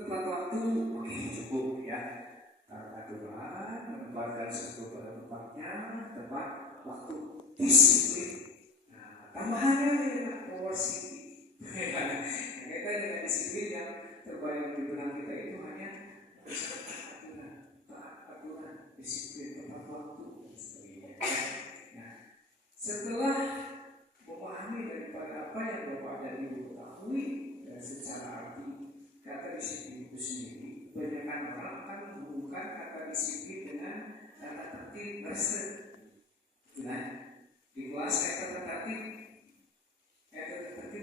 Tepat waktu, oke cukup ya. Aturan, menempatkan sesuatu pada tempatnya, tepat waktu, disiplin. Nah, tambahannya adalah porsi. Kita dengan disiplin yang terbayang di benak kita itu hanya aturan, disiplin, tepat waktu dan sebagainya. Nah, setelah memahami daripada apa yang Bapak dan Ibu ketahui secara arti kata disiplin itu sendiri, kebanyakan orang akan menghubungkan kata disiplin dengan kata tertib berset. Nah, di kelas kata tertib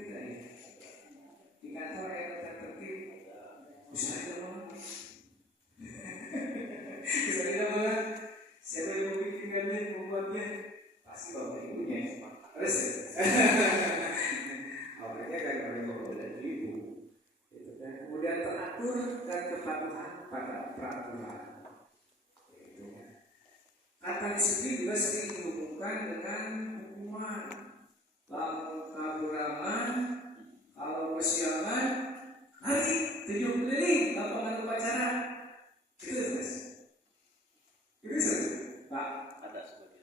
tadi, di kantor kata tertib, bisa tidak malah siapa yang memikirkannya, membuatnya pasti Bapak Ibunya. Terus awalnya kan oleh Bapak dan Ibu. Kemudian teratur dan kepatuhan pada peraturan. Kata disiplin juga sering dihubungkan dengan hukuman. Kalau kaburangan, kalau kesiangan, hari 7 keliling lapangan upacara. Itu guys. Itu Pak.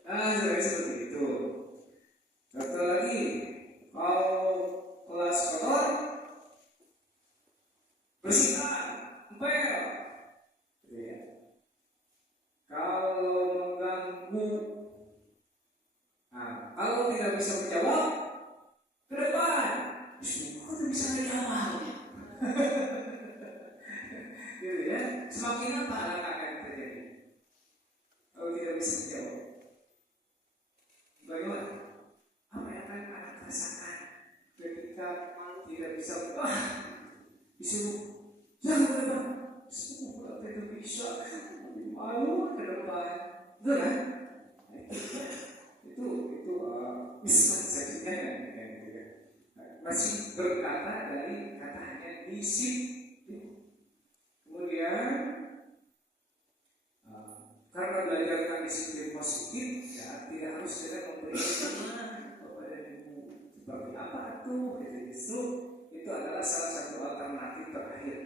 Ada seperti itu. Satu lagi, kalau kelas kotor, bersihkan, empel. Ya. Kalau mengganggu, kalau tidak bisa menjawab, ke depan. Kok tidak bisa menjawab? Gitu ya. Semakin apa akan terjadi? Kalau tidak bisa menjawab, bagaimana? Apa yang akan anak rasakan ketika tidak bisa disuruh jangan ke depan, semua tidak bisa, malu ke depan, betul kan? Itu misconception-nya masih berkata dari katanya disiplin. Kemudian karena belajar tentang disiplin positif, ya tidak harus kita memberikan kepada ibu seperti apa tuh, itu adalah salah satu alternatif terakhir.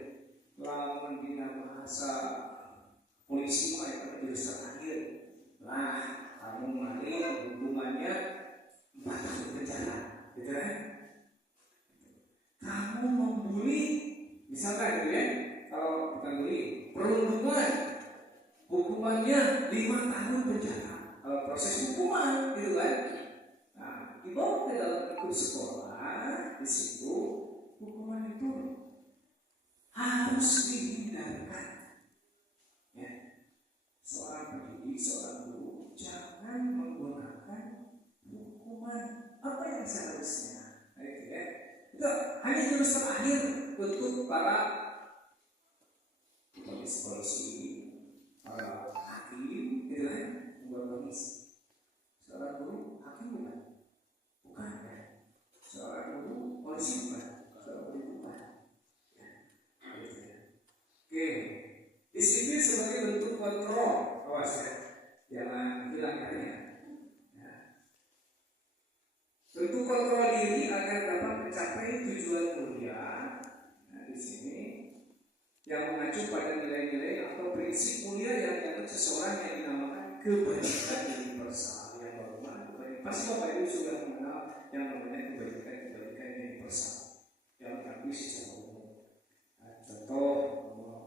Kalau membina bahasa polisi mah itu jurusan akhir. Nah, kamu maling hukumannya 4 tahun penjara, gitu kan? Kamu membuli, misalkan gitu ya, kalau bukan bully, perundungan, hukumannya 5 tahun penjara. Kalau proses hukuman, gitu kan? Nah, dibawa ke dalam ikut sekolah, di situ hukuman itu harus dihindarkan. Ya. Seorang pendidik, seorang guru, jangan menggunakan hukuman apa yang seharusnya. Nah, itu ya. Itu hanya jurus terakhir untuk para polisi, para hakim, gitu kan, membuat vonis. Seorang guru, hakim bukan kan? Seorang guru, polisi bukan? Seorang guru bukan. Ya, gitu ya. Oke, disiplin sebagai bentuk kontrol, awas ya, jangan hilang ya. Bentuk kontrol diri agar dapat mencapai tujuan mulia. Nah, di sini yang mengacu pada nilai-nilai atau prinsip mulia yang dianut seseorang yang dinamakan kebajikan universal. Yang bagaimana? Pasti Bapak Ibu sudah mengenal yang namanya kebajikan universal yang diakui secara umum. Nah, contoh,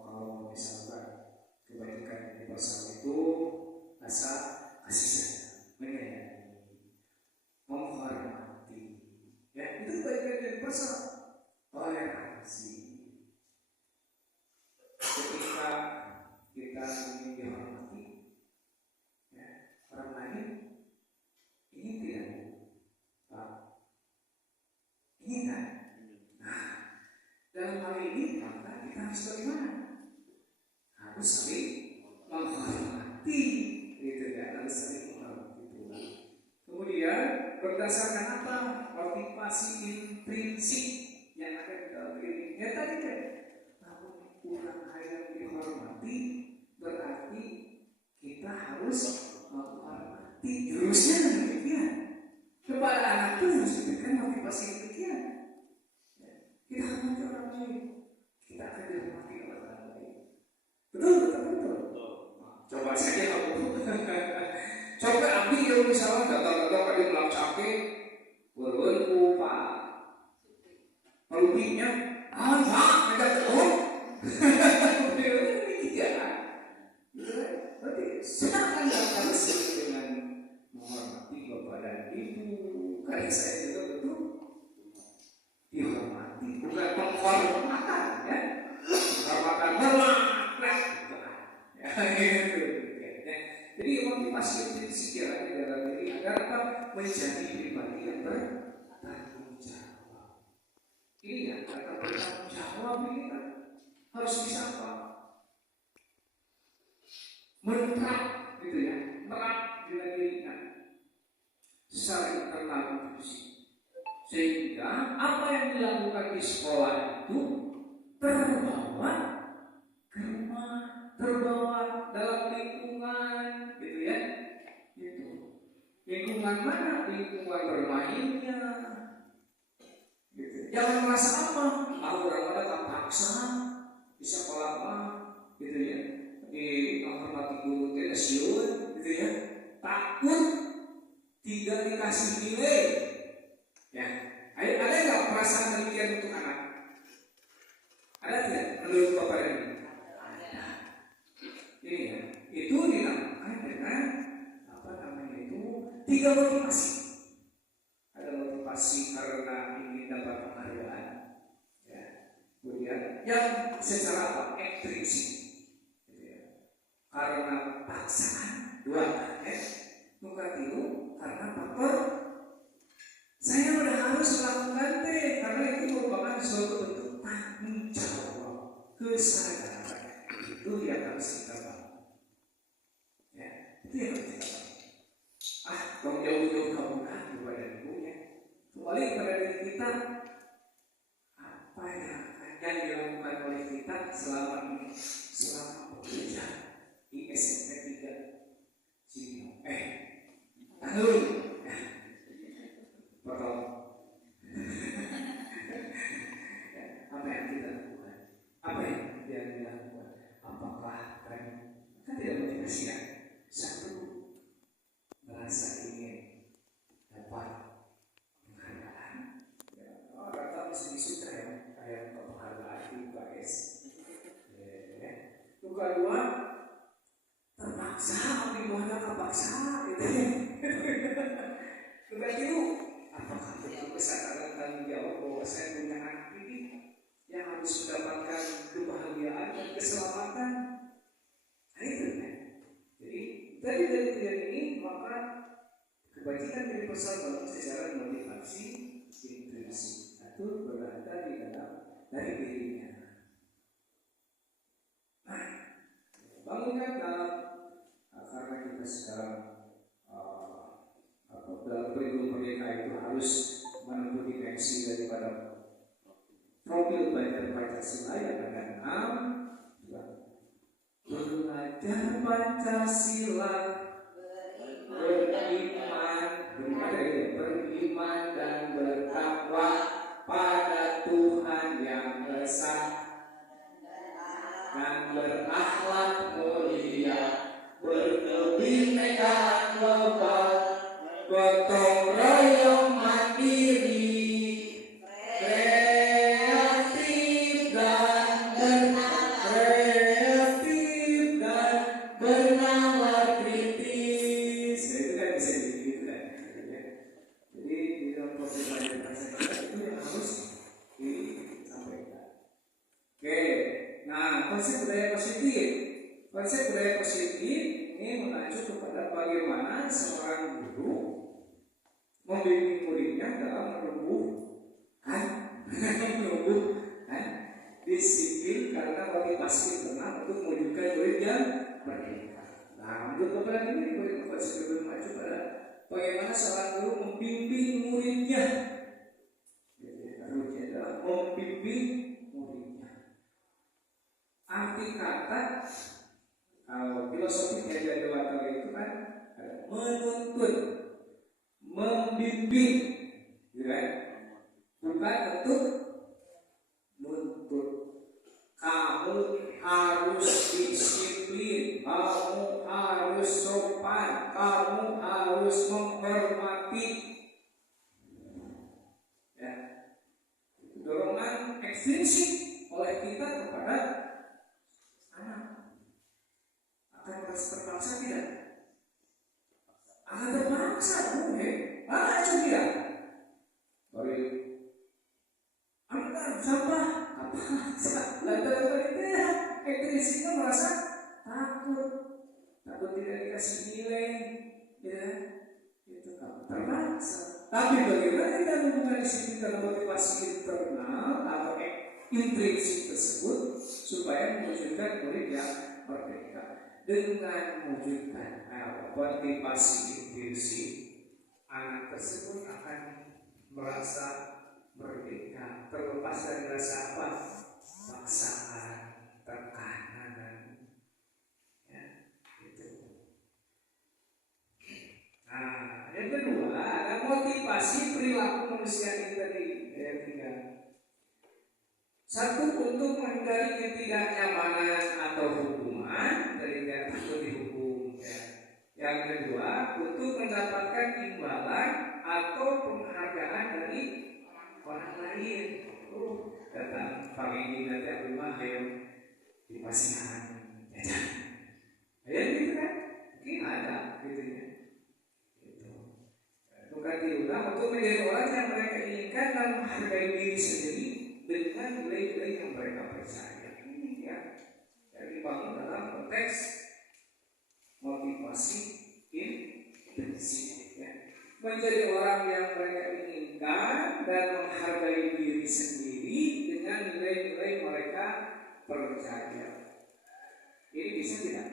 kalau misalkan kebajikan universal itu rasa kasih sayang, menyayangi, menghormati, ya itu kebajikan universal. Toleransi. Ketika kita ingin dihormati, ya, orang lain ingin tidak, Pak? Ingin kan? Nah, dalam hal ini maka kita harus bagaimana? Harus saling menghormati, gitu ya, harus saling menghormati pula. Kemudian berdasarkan apa? Motivasi intrinsik yang ada di dalam diri. Ya tadi kan, kurang hayang dihormati berarti kita harus menghormati jurusnya demikian. Kepada anak itu harus diberikan motivasi demikian. Kita hormati orang lain, kita akan dihormati oleh Coba abdi kalau misalnya datang-datang kali melaksake turun ku Pak pelupinya, Pak ngajak turun. Iya, berarti silakan datang kesini dengan menghormati bapak dan ibu. Karena saya juga betul dihormati, bukan penghormatan ya. Penghormatan berlak, ya gitu. Jadi motivasi pikiran di dalam diri agar apa? Menjadi pribadi yang bertanggung jawab. Ini ya, kata bertanggung jawab ini kan harus bisa apa? Menerap gitu ya, menerap di diri kita secara internal intuisi. Sehingga apa yang dilakukan di sekolah itu terbawa ke rumah, terbawa dalam lingkungan, gitu ya. Gitu. Lingkungan mana? Lingkungan bermainnya. Gitu. Jangan merasa apa? Orang-orang tak paksa di sekolah apa, gitu ya. Di menghormati guru tidak siun, gitu ya. Takut tidak dikasih nilai. Ya, ada nggak perasaan demikian untuk anak? Ada tidak menurut bapak ini? Ada. Ini ya, itu dinamakan dengan apa namanya itu? 3 motivasi. Ada motivasi karena ingin dapat penghargaan, ya. Kemudian yang secara apa? Ekstrinsik, gitu ya. Karena paksaan, 2 ya. Bukan itu karena faktor saya udah harus melakukan karena itu merupakan suatu bentuk tanggung jawab, kesadaran. Itu yang harus kita bangun. Ya, itu yang harus kita bangun. Dong jauh-jauh kamu kepada ibunya. Kembali kepada diri kita, apa yang dilakukan oleh kita selama ini, selama bekerja di SMP 3 Cino. Tahu. Apa yang kita lakukan? Apa yang dilakukan? Apakah kan tidak motivasi ya? Satu, merasa ingin dapat penghargaan. Orang-orang masih suka ya, kayak penghargaan itu guys. Luka 2, terpaksa ambil buahnya terpaksa gitu. Luka 3, apakah itu kesadaran tanggung jawab bahwa saya punya anak ini yang harus mendapatkan kebahagiaan dan keselamatan? Nah itu kan. Jadi dari 3 ini maka kebajikan dari persahabatan secara motivasi intuisi itu berada di dalam dari dirinya. Nah, bangunkan dalam karena kita sekarang dalam kurikulum merdeka itu harus menempuh dimensi daripada profil belajar Pancasila yang ada 6. Belajar Pancasila, beriman dan bertakwa pada Tuhan yang esa dan berakhlak mulia, berkebinekaan global, gotong royong mandiri, kreatif dan bernalar kritis. Itu kan bisa gitu kan. Jadi di dalam proses belajar itu yang harus disampaikan. Oke, nah konsep budaya positif. Konsep budaya positif ini mengacu kepada bagaimana seorang guru membimbing muridnya dalam menumbuhkan disiplin karena motivasi internal untuk mewujudkan murid yang merdeka. Nah, menurut Bapak ini konsep mengacu pada bagaimana seorang guru membimbing muridnya. Artinya adalah membimbing muridnya. Arti kata kalau filosofi Gajah Dewata itu kan menuntun, membimbing, ya, bukan untuk nuntut. Kamu harus disiplin, kamu harus sopan, kamu harus menghormati. Ya, dorongan ekstrinsik oleh kita kepada anak. Akan terpaksa tidak? Akan terpaksa, anak coba ya. Baru anak sampah apa? Lalu itu ya, ekstrinsiknya merasa takut tidak dikasih nilai, ya, itu kan terpaksa. Tapi bagaimana kita membuka disiplin dalam motivasi internal atau intrinsik tersebut supaya mewujudkan murid yang merdeka? Dengan mewujudkan motivasi intrinsik, anak tersebut akan merasa merdeka, terlepas dari rasa apa? Paksaan, tekanan, ya, itu. Nah, yang kedua ada motivasi perilaku manusia ini tadi, yang ketiga. Satu, untuk menghindari ketidaknyamanan atau hukuman, dari tidak takut dihukum. Ya. Yang kedua, untuk mendapatkan imbalan atau penghargaan dari orang lain. Datang pagi nanti rumah yang di pasihan jajan. Ya gitu kan? Mungkin ada gitu ya. Bukan diulang untuk menjadi orang yang mereka inginkan dan menghargai diri sendiri dengan nilai-nilai yang mereka percaya. Ini ya, yang dibangun dalam konteks motivasi intrinsik. Ya. Menjadi orang yang mereka inginkan dan menghargai diri sendiri dengan nilai-nilai mereka percaya. Ini bisa tidak?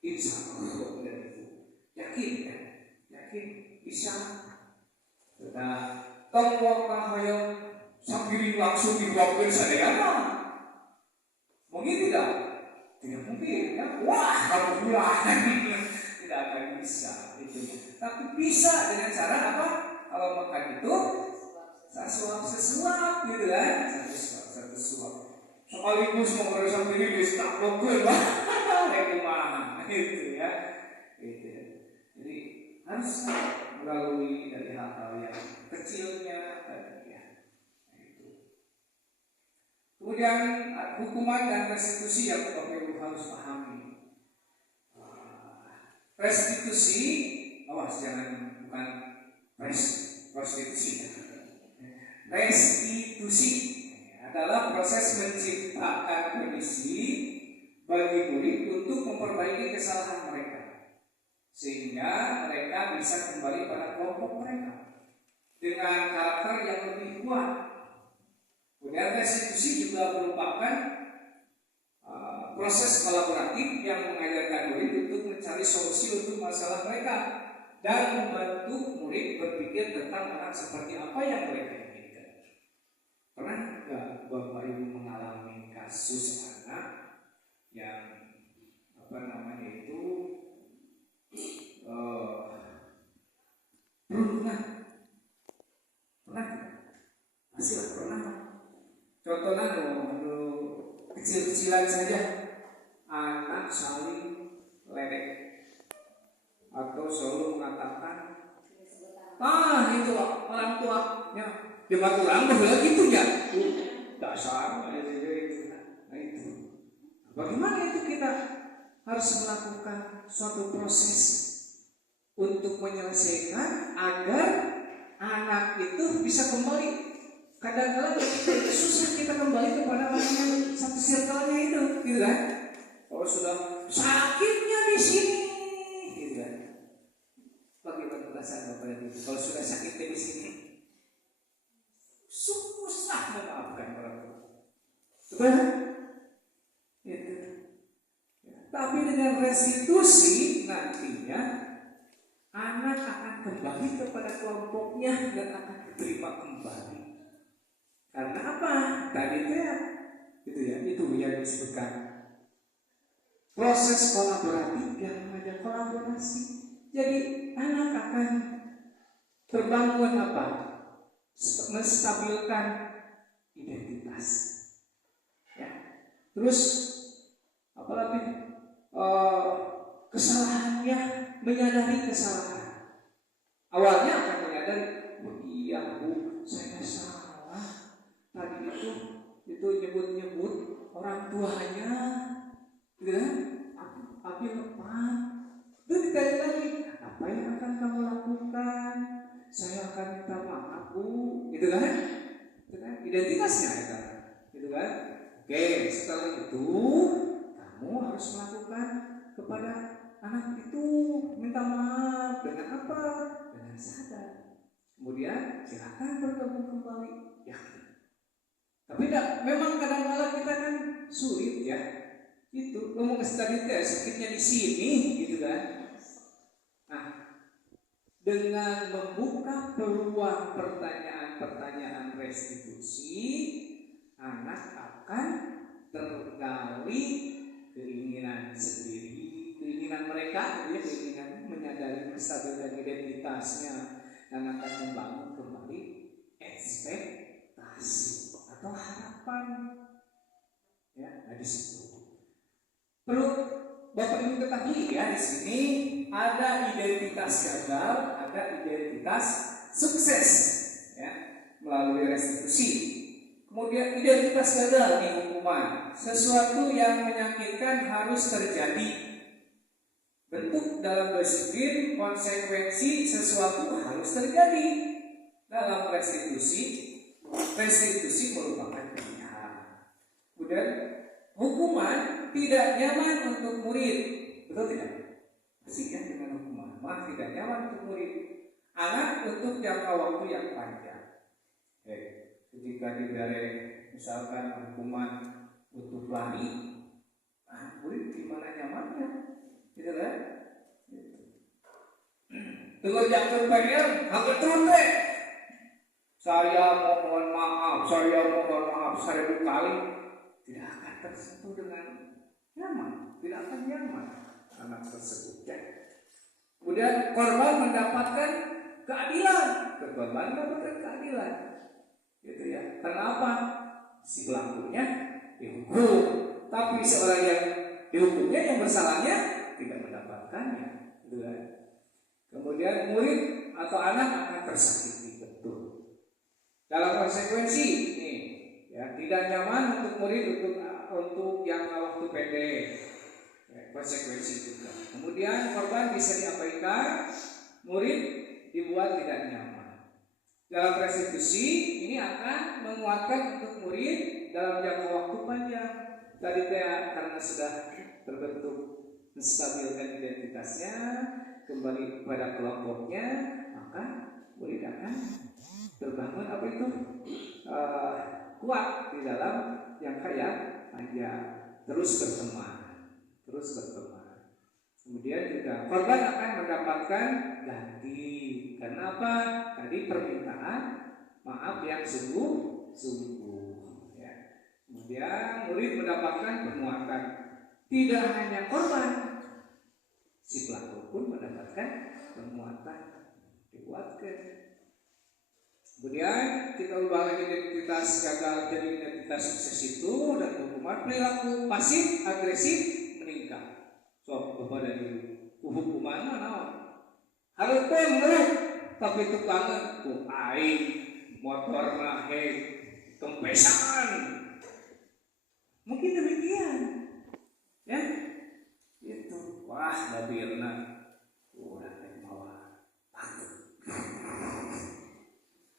Insya Allah dan itu yakin kan? Yakin bisa. Nah, tongwak kahayang sambil langsung dibuatkan sadayana. Mungkin tidak? Tidak mungkin ya. Wah, kamu pulang. Tidak akan bisa itu. Tapi bisa dengan cara apa? Kalau makan itu sesuap gitu kan? Satu suap. Sekaligus mau bersama ini bisa tak blokir lah. Gitu ya. Gitu. Jadi harus melalui dari hal-hal yang kecilnya tadi ya. Itu. Kemudian hukuman dan restitusi yang Bapak Ibu harus pahami. Restitusi, awas jangan bukan prostitusi. Restitusi adalah proses menciptakan kondisi bagi murid untuk memperbaiki kesalahan mereka, sehingga mereka bisa kembali pada kelompok mereka dengan karakter yang lebih kuat. Kemudian restitusi juga merupakan proses kolaboratif yang mengajarkan murid untuk mencari solusi untuk masalah mereka dan membantu murid berpikir tentang anak seperti apa yang mereka inginkan. Pernah nggak Bapak Ibu mengalami kasus anak yang itu perundungan? Pernah? Masih pernah? Contohnya kecil-kecilan saja, anak saling ledek atau selalu mengatakan, itu orang tua ya, dia kurang berbeda gitu ya, dasar. Nah itu, bagaimana itu kita harus melakukan suatu proses untuk menyelesaikan agar anak itu bisa kembali. Kadang-kadang kita itu susah kita kembali kepada orang yang satu circle-nya itu, gitu kan? Kalau sudah sakitnya di sini, gitu kan? Bagaimana perasaan Bapak itu? Kalau sudah sakitnya di sini, susah memaafkan orang tua. Benar? Itu. Tapi dengan restitusi nantinya anak akan kembali kepada kelompoknya dan akan diterima kembali. Karena apa? Tadi itu ya, itu yang disebutkan proses kolaboratif yang mengajak kolaborasi. Jadi anak akan terbangun apa? Menstabilkan identitas. Ya. Terus orang tuanya, gitu kan? Abi lepas. Terus ditanya lagi, apa yang akan kamu lakukan? Saya akan minta maaf bu, gitu kan? Itu kan identitasnya ya, gitu kan? Oke, setelah itu kamu harus melakukan kepada anak itu minta maaf dengan apa? Dengan sadar. Kemudian silakan bergabung kembali. Ya. Tapi memang kadang-kadang kita kan sulit ya. Itu ngomong tadi teh sakitnya di sini, gitu kan? Nah, dengan membuka peluang pertanyaan-pertanyaan restitusi, anak akan tergali keinginan sendiri, keinginan mereka, ya, keinginan menyadari kestabilan identitasnya, dan akan membangun kembali ekspektasi atau harapan. Ya, nah di situ perlu Bapak Ibu ketahui ya, di sini ada identitas gagal, ada identitas sukses, ya, melalui restitusi. Kemudian identitas gagal nih hukuman, sesuatu yang menyakitkan harus terjadi. Bentuk dalam disiplin, konsekuensi sesuatu harus terjadi. Dalam restitusi merupakan pilihan. Kemudian hukuman tidak nyaman untuk murid, betul tidak? Asik ya dengan hukuman, tidak nyaman untuk murid. Anak untuk jangka waktu yang panjang. Ketika diberi misalkan hukuman untuk lari, murid gimana nyamannya, gitu kan? Tegur jangan PR, hampir tronte. Saya mohon maaf, saya berkali tidak akan tersentuh dengan nyaman, tidak akan nyaman anak tersebut. Ya. Kemudian korban mendapatkan keadilan, gitu ya. Kenapa? Si pelakunya dihukum, tapi seorang yang dihukumnya, yang bersalahnya tidak mendapatkannya, gitu kan. Kemudian murid atau anak akan tersakiti betul. Dalam konsekuensi nih, ya, tidak nyaman untuk murid untuk yang waktu pendek, ya, konsekuensi juga. Kemudian korban bisa diabaikan, murid dibuat tidak nyaman. Dalam restitusi ini akan menguatkan untuk murid dalam jangka waktu panjang. Tadi karena sudah terbentuk, menstabilkan identitasnya, kembali kepada kelompoknya, maka murid akan terbangun kuat di dalam jangka yang panjang, terus berteman. Kemudian juga korban akan mendapatkan ganti. Karena apa? Tadi permintaan maaf yang sungguh-sungguh. Ya. Kemudian murid mendapatkan penguatan. Tidak hanya korban, si pelaku pun mendapatkan penguatan, dikuatkan. Kemudian kita ubah lagi identitas gagal jadi identitas sukses itu, dan hukuman perilaku pasif agresif meningkat. So, Bapak dari hukuman mana? Harus menurut, tapi tukangan ku aing motor nahe kempesan. Mungkin demikian, ya. Itu wah babirna udah bawa takut.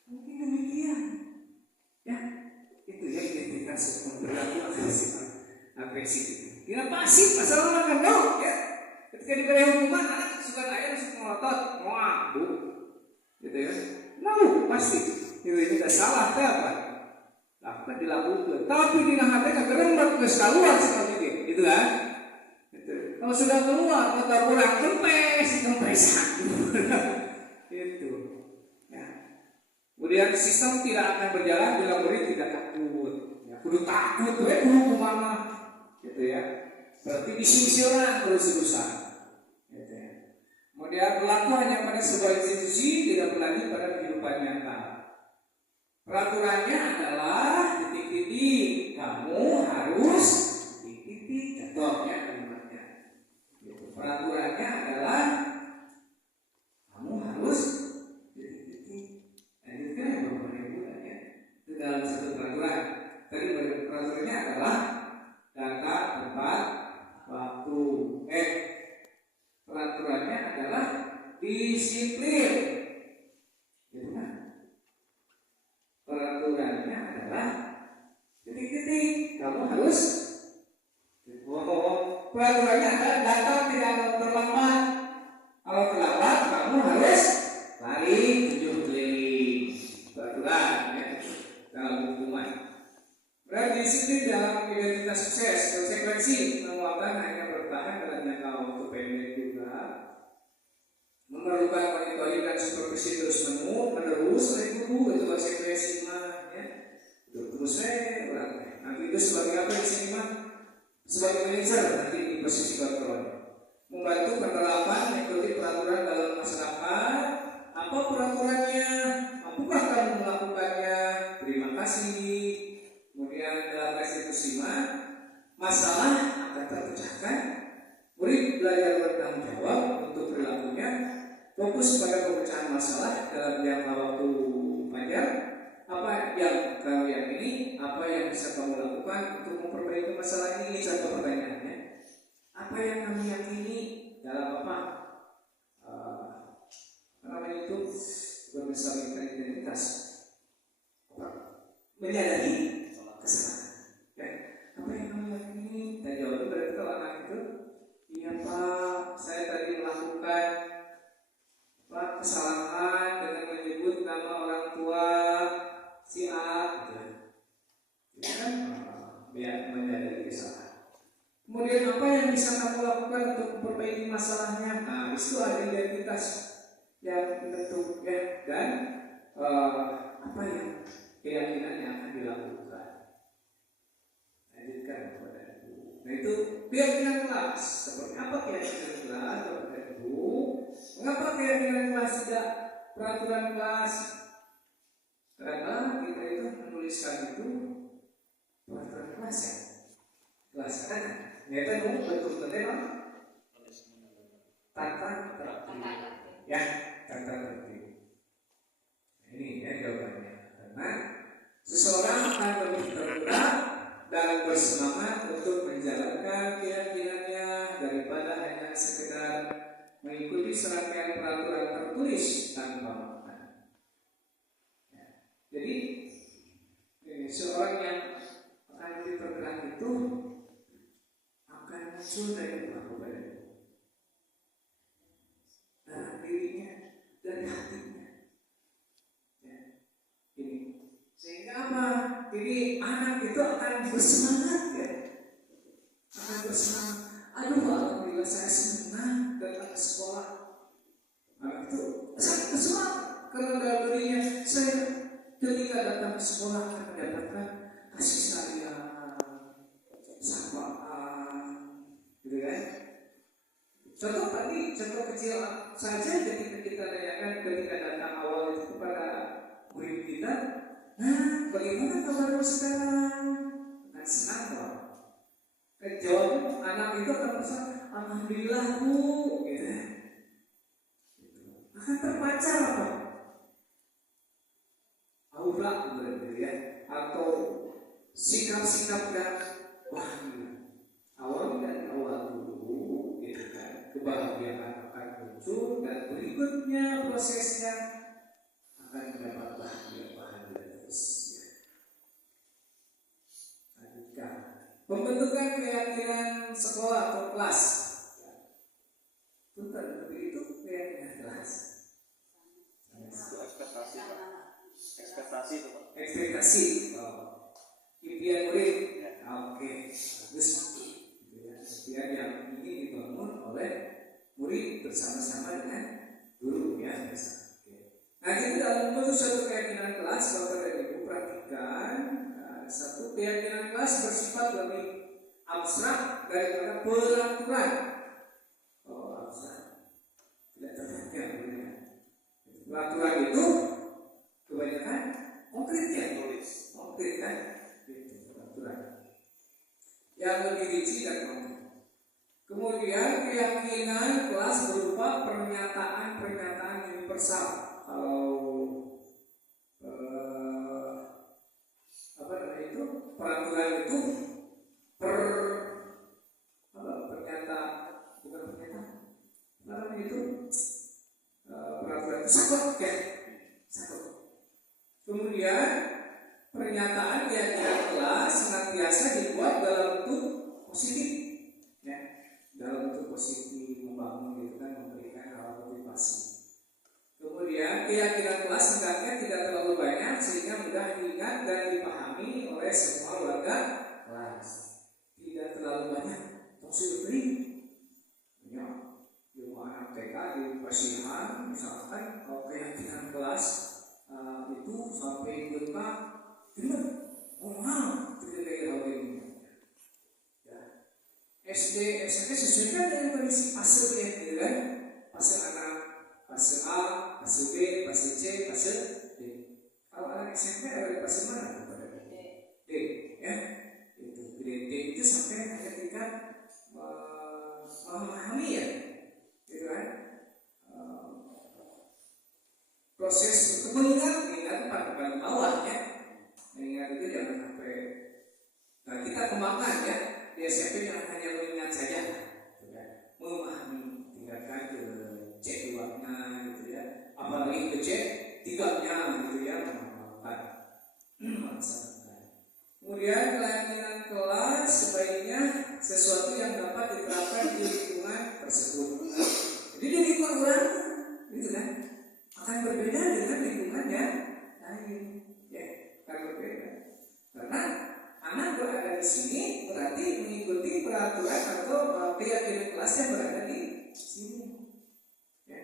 Mungkin demikian, ya. Itu ya identitas perilaku agresif. Tidak pasif, masalah kan no, ya. Ketika diberi hukuman, anak suka ayah suka ngotot, bu, gitu ya. No, pasti. Ini tidak salah, apa? Lakukan dilakukan. Tapi di hati kadang nggak keluar sekali gitu kan? Gitu. Kalau sudah keluar, atau pulang kempesan, itu. Ya. Kemudian sistem tidak akan berjalan bila murid tidak takut. Ya, kudu takut, kudu kemana? Gitu ya. Berarti disusuran terus-terusan. Gitu ya. Kemudian berlaku hanya pada sebuah institusi, tidak berlanjut pada kehidupan nyata. Peraturannya adalah titik-titik, kamu harus titik-titik, contohnya kalimatnya. Gitu. Peraturannya adalah kamu harus titik-titik. Nah, itu kan yang berbeda ya. Itu dalam satu peraturan. Tadi peraturannya adalah peraturannya adalah datang tidak terlambat. Kalau terlambat kamu harus lari 7 keliling. Peraturan ya. Dalam hukuman. Berarti disiplin dalam identitas sukses. Konsekuensi penguatan hanya bertahan dalam jangka waktu pendek juga. Memerlukan monitoring dan supervisi terus menerus oleh guru, itu konsekuensi mah ya. Terus nanti itu sebagai apa di sini mah? Sebagai manajer nanti di posisi kontrol. Membantu penerapan mengikuti peraturan dalam masyarakat. Apa peraturannya? Mampukah kamu melakukannya? Terima kasih. Kemudian dalam restitusi mah masalah akan terpecahkan. Murid belajar bertanggung jawab untuk perilakunya, fokus pada pemecahan masalah dalam jangka waktu panjang. Apa yang kamu yakini, apa yang bisa kamu lakukan untuk memperbaiki masalah ini? Satu pertanyaannya. Apa yang kamu yakini dalam apa? Namanya itu bermisalkan identitas. Menyadari kesalahan. Ya. Apa yang kamu yakini? Dan jawabannya berarti kalau anak itu, iya Pak, saya tadi melakukan kesalahan dengan menyebut nama orang tua si A, gitu. Ya kan? Biar menyadari kesalahan. Kemudian apa yang bisa kamu lakukan untuk memperbaiki masalahnya? Nah, itu ada identitas yang terbentuk ya, dan apa yang keyakinan yang akan dilakukan. Lanjutkan kepada ibu. Nah itu keyakinan kelas. Seperti apa keyakinan kelas kepada ibu? Mengapa keyakinan kelas tidak peraturan kelas? Karena kita itu menuliskan itu peraturan kelas ya. Kelas kan? Nyata dong betul-betul memang tata tertib. Ya, tata tertib. Ini ya jawabannya. Karena seseorang akan lebih tergerak dan bersemangat untuk menjalankan keyakinannya daripada hanya sekedar mengikuti serangkaian peraturan tertulis tanpa makna. Ya. Jadi seorang yang akan lebih tergerak itu akan muncul dari pelaku badan, dari dirinya, dari hatinya. Ya. Ini sehingga apa? Jadi anak itu akan bersemangat ya, akan bersemangat. Aduh, alhamdulillah saya senang datang ke sekolah. Anak itu sangat bersemangat karena dalam dirinya saya ketika datang ke sekolah akan mendapatkan kasih sayang, sapaan, gitu kan? Contoh tadi, contoh kecil saja ketika kita tanyakan ketika datang awal itu kepada murid kita. Nah, bagaimana kabarmu sekarang? Akan senang loh. Jawab anak itu akan pesan, alhamdulillah bu, gitu. Akan terpancar apa? Aura gitu ya, atau sikap-sikap yang wah, awal dari awal dulu, gitu kan. Kebahagiaan akan muncul dan berikutnya prosesnya akan mendapat bahagia terus. Lanjutkan. Pembentukan keyakinan sekolah atau kelas. Bentar, itu keyakinan kelas. Ekspektasi itu Pak. Ekspektasi. Oh. Impian murid. Ya. Oke. Bagus. Impian yang ini dibangun oleh murid bersama-sama dengan guru ya. Nah itu dalam membentuk satu keyakinan kelas, Bapak dan Ibu perhatikan. Satu keyakinan kelas bersifat lebih abstrak daripada peraturan. Oh, abstrak. Tidak terlihat. Peraturan itu kebanyakan konkret ya, tulis. Konkret kan? Itu peraturan. Yang lebih rinci dan konkret. Kemudian keyakinan kelas berupa pernyataan-pernyataan universal. Kalau peraturan itu peraturan itu sakot ya, sakot. Kemudian pernyataan keyakinan kelas senantiasa dibuat dalam bentuk positif ya. terlalu banyak toksil beri ya ilmu anak TK di persihan misalkan kalau keyakinan kelas itu sampai lengkap gimana? Oh mahal tidak kayak hal ini ya. SD SMP sesuaikan dengan kondisi fase gitu kan, fase anak fase A, fase B, fase C, fase D. Kalau anak SMP ada di fase mana? D ya itu D itu sampai hanya tingkat memahami ya gitu kan, proses untuk mengingat pada bawah ya, mengingat itu jangan sampai kita kembangkan ya di SMP jangan hanya mengingat saja gitu kan, memahami tingkatkan ke C2 nya gitu ya, apalagi ke C3 nya gitu ya, menghafalkan kemudian keyakinan kelas sebaiknya sesuatu yang dapat diterapkan di lingkungan tersebut. Jadi di lingkungan orang gitu kan akan berbeda dengan lingkungan yang lain ya, akan berbeda karena anak berada di sini berarti mengikuti peraturan atau keyakinan kelas yang berada di sini ya.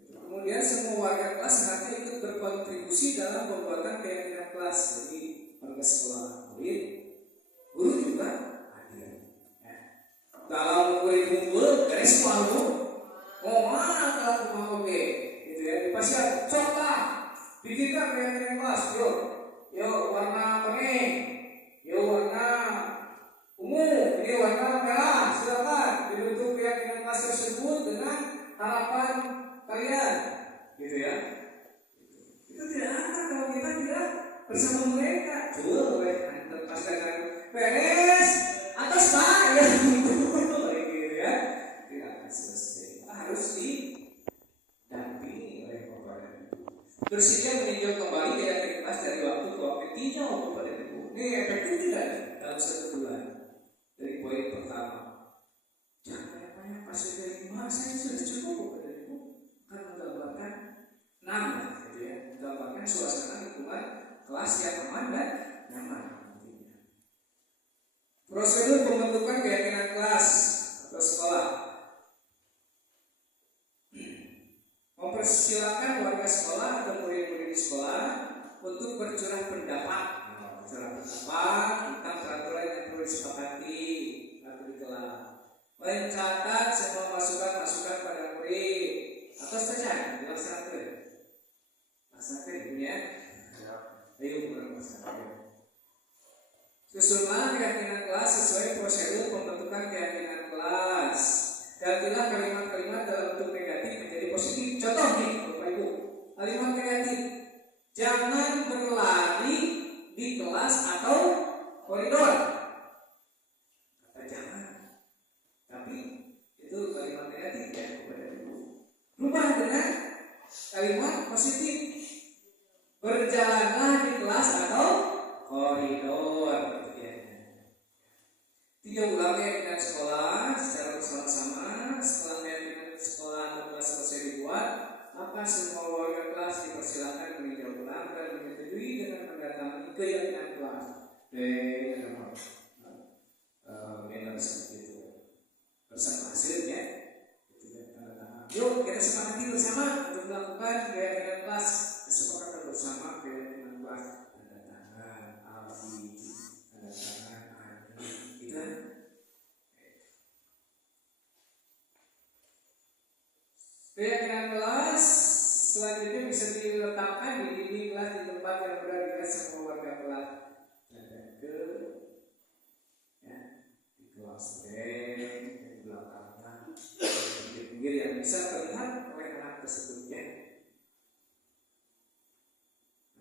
Kemudian semua warga kelas nanti ikut berkontribusi dalam pembuatan keyakinan kelas, jadi warga sekolah, murid, guru juga hadir ya. Dalam murid kumpul garis malu mau mana kalau rumah oke gitu ya, pasti coba bikinkan keyakinan kelas, yuk warna kuning, yuk warna ungu, ini warna merah, silakan dibentuk keyakinan kelas tersebut dengan harapan kalian gitu ya. Itu tidak ada kalau kita tidak bersama mereka. Coba terpaksakan beres atas pak ya gitu ya, tidak akan selesai. Harus didampingi oleh Bapak. Bersedia meninjau kembali keyakinan kelas dari waktu ke waktu, tinjau kepada ibu. Ini efektif tidak dalam 1 bulan. Dari poin pertama, jangan banyak pas dari saya sudah cukup kepada ibu, akan menggambarkan nama gitu ya, menggambarkan suasana lingkungan kelas yang aman dan nyaman. Prosedur pembentukan keyakinan kelas atau sekolah. Mempersilakan warga sekolah atau murid-murid di sekolah untuk bercurah pendapat tentang peraturan yang perlu disepakati atau dikelola. Mencatat semua masukan-masukan pada murid atau saja dilaksanakan. Laksanakan ya. Ayo bukan laksanakan. Susunlah keyakinan kelas sesuai prosedur pembentukan keyakinan kelas. Gantilah kalimat-kalimat dalam bentuk negatif menjadi positif. Contoh nih, Bapak Ibu, kalimat negatif: jangan berlari di kelas atau koridor. Kata jangan, tapi itu kalimat negatif ya, Bapak Ibu. Rubah dengan kalimat positif: berjalanlah di kelas atau koridor. Tiga ulang keyakinan sekolah secara bersama-sama. Setelah keyakinan sekolah atau kelas selesai dibuat, maka semua warga kelas dipersilakan meninjau ulang dan menyetujui dengan mendatangi keyakinan kelas. Benar seperti itu. Bersama hasilnya. Yuk kita sepakati bersama untuk melakukan keyakinan kelas. Kesepakatan bersama keyakinan kelas. Tanda tangan Aldi, tanda tangan Andi. Keyakinan kelas selanjutnya bisa diletakkan di dinding kelas di tempat yang mudah dilihat semua warga kelas. Dan ke ya, di kelas di belakangnya, di pinggir yang bisa terlihat oleh anak tersebut ya.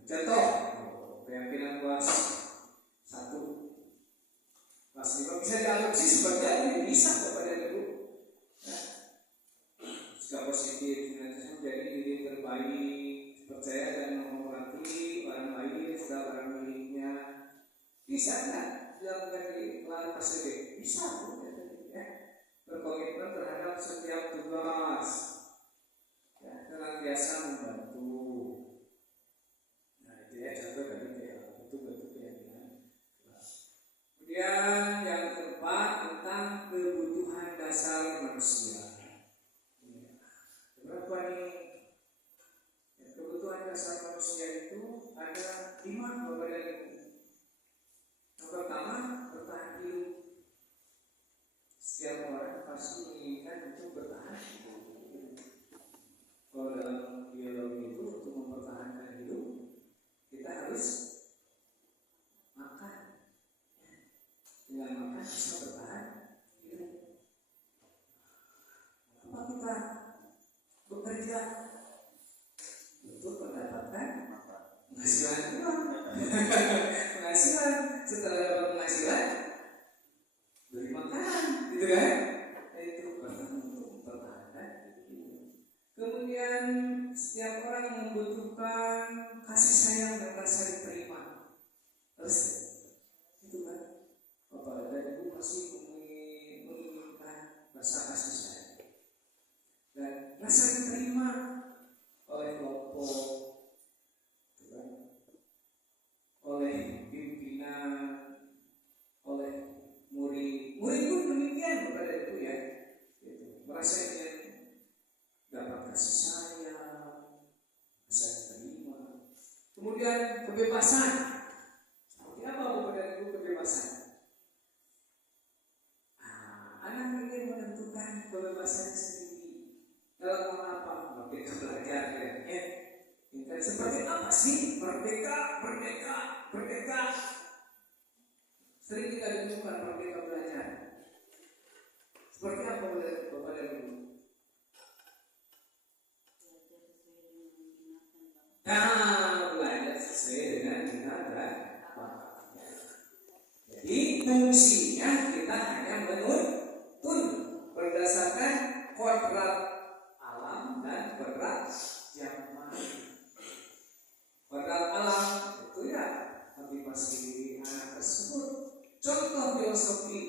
Contoh keyakinan kelas 1, kelas 5 bisa diadopsi sebagai bisa kepada ibu. Ya. Jika positif, menjadi diri terbaik, percaya dan menghormati orang lain setelah barang miliknya. Bisa nggak dilakukan di kelas fase B? Bisa, ya. Berkomitmen terhadap setiap tugas, ya, senantiasa membantu. Nah itu ya contoh dari bentuk-bentuk keyakinan. Kemudian yang keempat setiap orang pasti menginginkan untuk bertahan. Kalau dalam biologi itu untuk mempertahankan hidup kita harus makan. Dengan makan bisa bertahan hidup. Apa kita bekerja untuk mendapatkan penghasilan uang? Penghasilan, setelah dapat penghasilan beli makanan, gitu kan? Itu pertama untuk mempertahankan hidup. Kemudian setiap orang membutuhkan kasih sayang dan rasa diterima. Terus itu kan, Bapak dan Ibu pasti menginginkan rasa kasih sayang dan rasa diterima oleh kelompok, oleh pimpinan, oleh murid pun demikian kepada itu ya, merasa ingin dapat kasih sayang, rasa diterima. Kemudian kebebasan, seperti apa Bapak dan Ibu kebebasan? Anak ingin menentukan kebebasan sendiri dalam apa? Merdeka belajar ya. Seperti apa sih merdeka? Sering kita dengarkan merdeka belajar. Seperti apa Bapak dan Ibu? Belajar sesuai dengan minat dan bakatnya. Jadi fungsinya kita hanya menuntun berdasarkan kodrat alam dan kodrat zaman. Kodrat alam itu ya motivasi diri anak tersebut. Contoh filosofi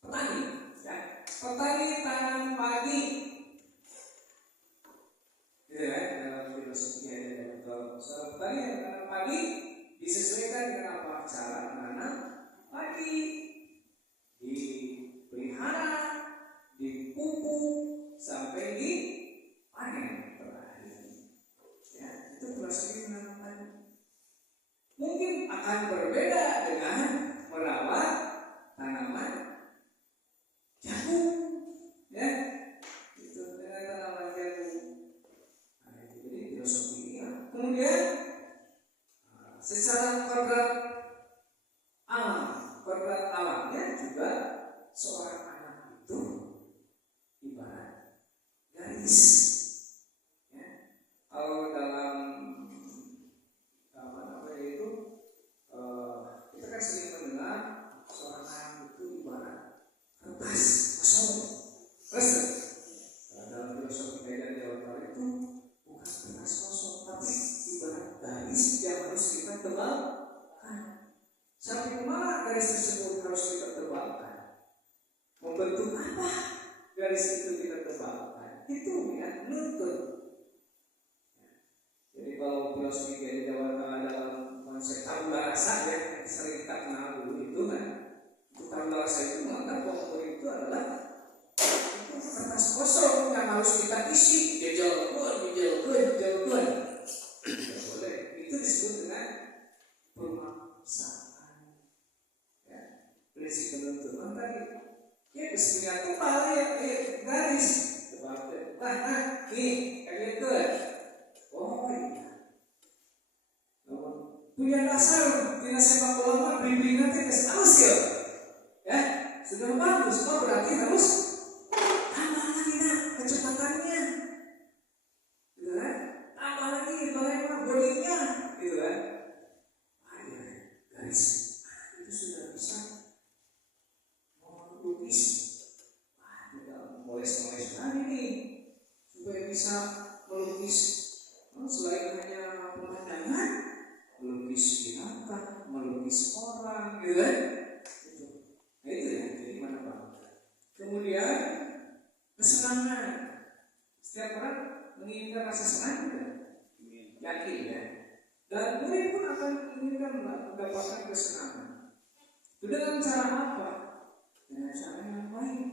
petani, ya. Petani tanam pagi, gitu ya. Dalam filosofi ada contoh petani yang tanam pagi disesuaikan dengan apa? Cara menanam pagi, dipelihara, dipupuk sampai dipanen terakhir. Ya, itu filosofi menanam padi. Mungkin akan berbeda dengan merawat tanaman jagung, ya, itu dengan tanaman jagung. Nah, jadi filosofi ya. Kemudian secara kodrat alamnya juga seorang anak itu ibarat garis. Ya. Kalau dalam kita kan sering mendengar seorang anak itu ibarat kertas kosong. Terus dalam filosofi Medan Jawa Barat itu bukan kertas kosong, tapi ibarat garis yang harus kita tebalkan. Sampai kemana garis tersebut harus kita tebalkan? Membentuk apa garis itu kita tebalkan? Itu ya nuntut. Jadi kalau filosofi dari Jawa Tengah dalam konsep tabula rasa ya sering kita kenal dulu itu kan, itu tabula rasa itu menganggap bahwa itu adalah itu kertas kosong yang harus kita isi, dijelkan. Boleh. Itu disebut dengan pemaksaan. Ya, prinsip penentuan tadi. Ya kesinian tebal ya, garis tebal. Nah, nih kayak gitu. Oh iya. Punya dasar tidak sepak bola bimbingan tes hasil, ya sudah bagus. Oh berarti harus tambah lagi kecepatannya, gitu kan? Tambah lagi bagaimana bodinya, gitu kan? Iya, garis itu sudah bisa melukis. Moles lagi nih supaya bisa melukis. Selain hanya pemandangan, melukis binatang, melukis orang, gitu kan? Nah itu ya, jadi mana Pak? Kemudian kesenangan. Setiap orang menginginkan rasa senang tidak? Yakin ya. Dan murid pun akan menginginkan mendapatkan kesenangan. Itu dengan cara apa? Dengan cara yang baik.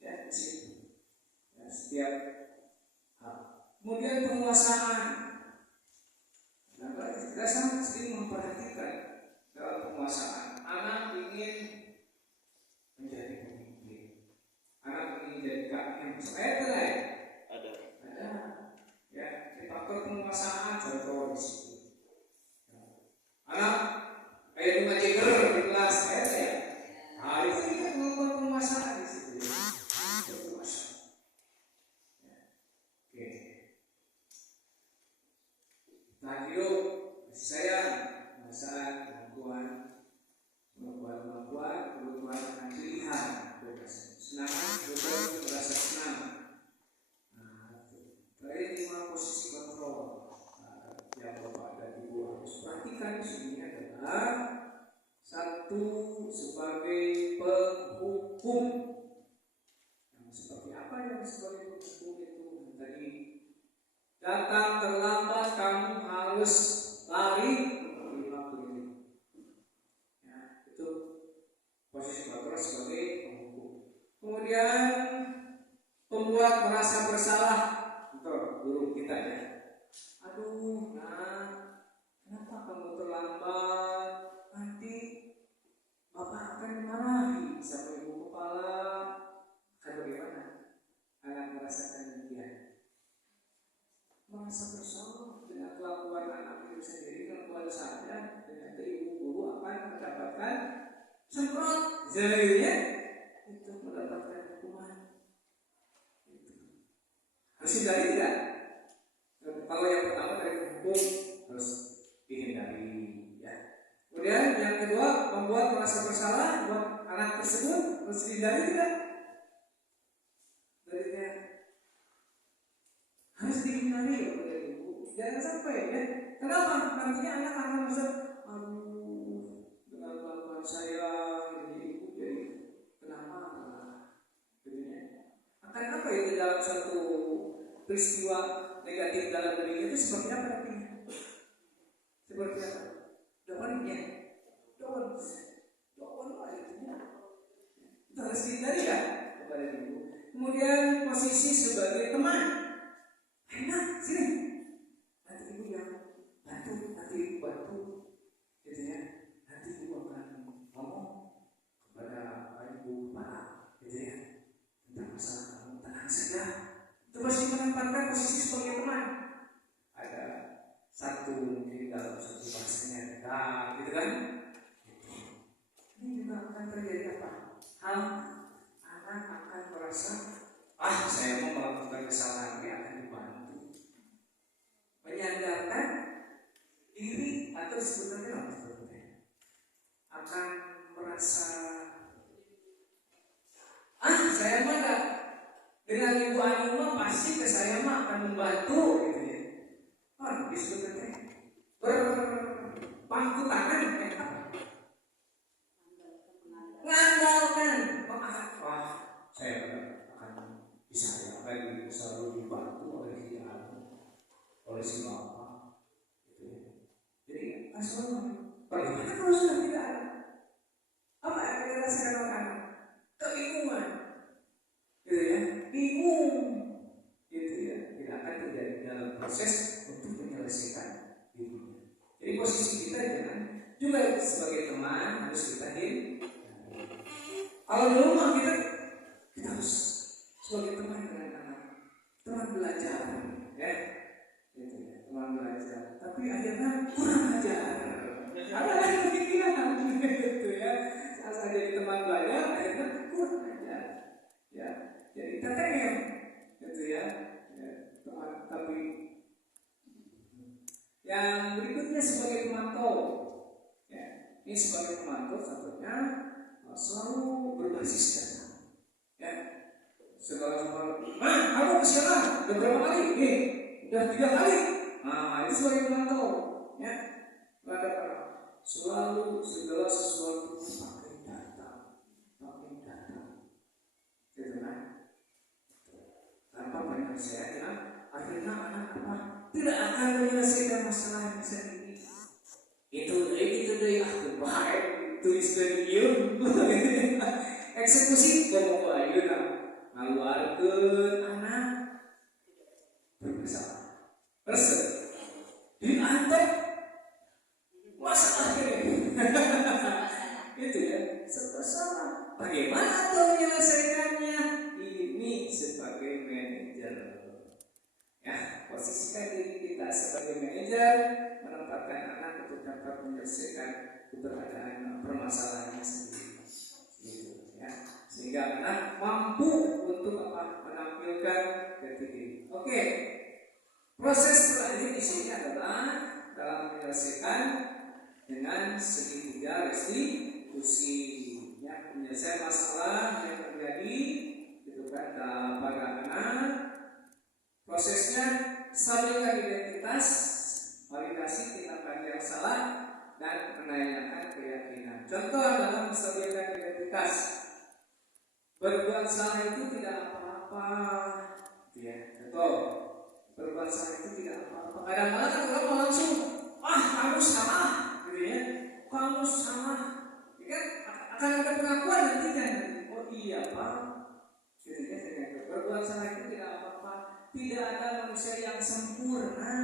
Ya, di situ. Ya, setiap hal. Kemudian penguasaan. Nah, kita sangat sering memperhatikan dalam penguasaan. Anak ingin menjadi pemimpin. supaya terlain Ada. Ya, di faktor penguasaan contoh di situ. Anak kayak bunga ceker di kelas ya. Nah, itu juga kemampuan penguasaan di situ. Oke. Nah, hidup kasih sayang, penguasaan, kemampuan, kebutuhan akan pilihan, senang, betul, merasa senang. Terakhir 5 posisi kontrol yang Bapak dan Ibu harus perhatikan di sini adalah satu sebagai penghukum. Yang seperti apa yang sebagai penghukum itu? Tadi datang terlambat kamu harus lari 5 menit. Ya, itu posisi kontrol sebagai penghukum. Kemudian pembuat merasa bersalah. Guru kita ya, aduh, kenapa kamu terlambat? Nanti bapak akan dimarahi sama ibu kepala. Akan bagaimana? Anak merasakan demikian, merasa bersalah dengan kelakuan anak itu sendiri, kelakuan saya, dengan ibu guru akan mendapatkan semprot, jadinya itu mendapatkan hukuman. Harus hindari tidak? Kalau yang pertama dari hukum harus dihindari, ya. Kemudian yang kedua membuat merasa bersalah buat anak tersebut harus dihindari tidak? Darinya harus dihindari oleh ibu. Jangan sampai ya. Kenapa? Nantinya anak akan merasa, aduh, dengan kelakuan saya ini ibu jadi kenapa? Jadinya akan apa itu dalam satu peristiwa negatif dalam diri itu seperti apa nantinya? Seperti apa? Doannya, doan artinya itu harus dihindari ya kepada ibu. Kemudian posisi sebagai teman, enak sini, nanti ibu yang bantu, nanti ibu bantu, gitu ya. Nanti ibu akan ngomong kepada ibu kepala, gitu ya, tentang masalah kamu, tenang saja. Itu pasti menempatkan posisi sebagai teman. Ada satu mungkin dalam satu bahasanya, gitu kan? Ini juga akan terjadi apa? Hal anak akan merasa, saya mau melakukan kesalahan ini akan dibantu. Menyandarkan diri atau sebenarnya akan merasa, saya mana? Dengan ibu anu mah pasti ke saya mah akan membantu gitu ya. Disebutnya berpangku tangan ngandalkan. Saya akan bisa lagi selalu dibantu oleh si anu, oleh si bapak gitu ya. Jadi asal bagaimana kalau sudah tidak ada? Apa yang kita rasakan oleh anak? Kebingungan. Gitu ya, bingung, gitu ya, tidak akan terjadi dalam proses untuk menyelesaikan hidupnya. Jadi posisi kita jangan juga sebagai teman harus kita hindari. Kalau di rumah kita harus sebagai teman dengan anak, teman belajar, ya, gitu ya, teman belajar. Tapi akhirnya kurang ajar. Ada lagi pikiran, gitu ya. Asal jadi teman belajar, akhirnya kurang ajar, ya. Jadi TTM gitu ya, teman. Tapi yang berikutnya sebagai pemantau ya, ini sebagai pemantau satunya selalu berbasis data ya, segala kamu kesialan udah berapa kali? Udah 3 kali. Ini sebagai pemantau ya, selalu segala sesuatu pakai data gitu kan. Tanpa penyelesaian, akhirnya anak apa? Tidak akan menyelesaikan masalah sendiri. Itu deh baik tulis video eksekusi ngomong aja ngaluarkeun anak bermasalah. Resep diantar masalah itu ya, serba salah. Bagaimana tuh menyelesaikannya? Ini sebagai posisikan diri kita sebagai manajer, menempatkan anak untuk dapat menyelesaikan keberadaan permasalahannya sendiri, gitu, ya. Sehingga anak mampu untuk menampilkan jati diri. Oke, proses belajar di sini adalah dalam menyelesaikan dengan segitiga restitusi, ya, menyelesaikan masalah yang terjadi, gitu kan, pada anak. Prosesnya stabilkan identitas, validasi tindakan yang salah, dan menanyakan keyakinan. Contoh dalam menstabilkan identitas, berbuat salah itu tidak apa-apa, ya. Contoh, berbuat salah itu tidak apa-apa. Kadang-kadang kan orang langsung, kamu salah, gitu ya. Kamu salah, ya kan? Akan ada pengakuan nantinya. Oh iya Pak, gitu ya. Berbuat salah itu tidak apa-apa. Tidak ada manusia yang sempurna.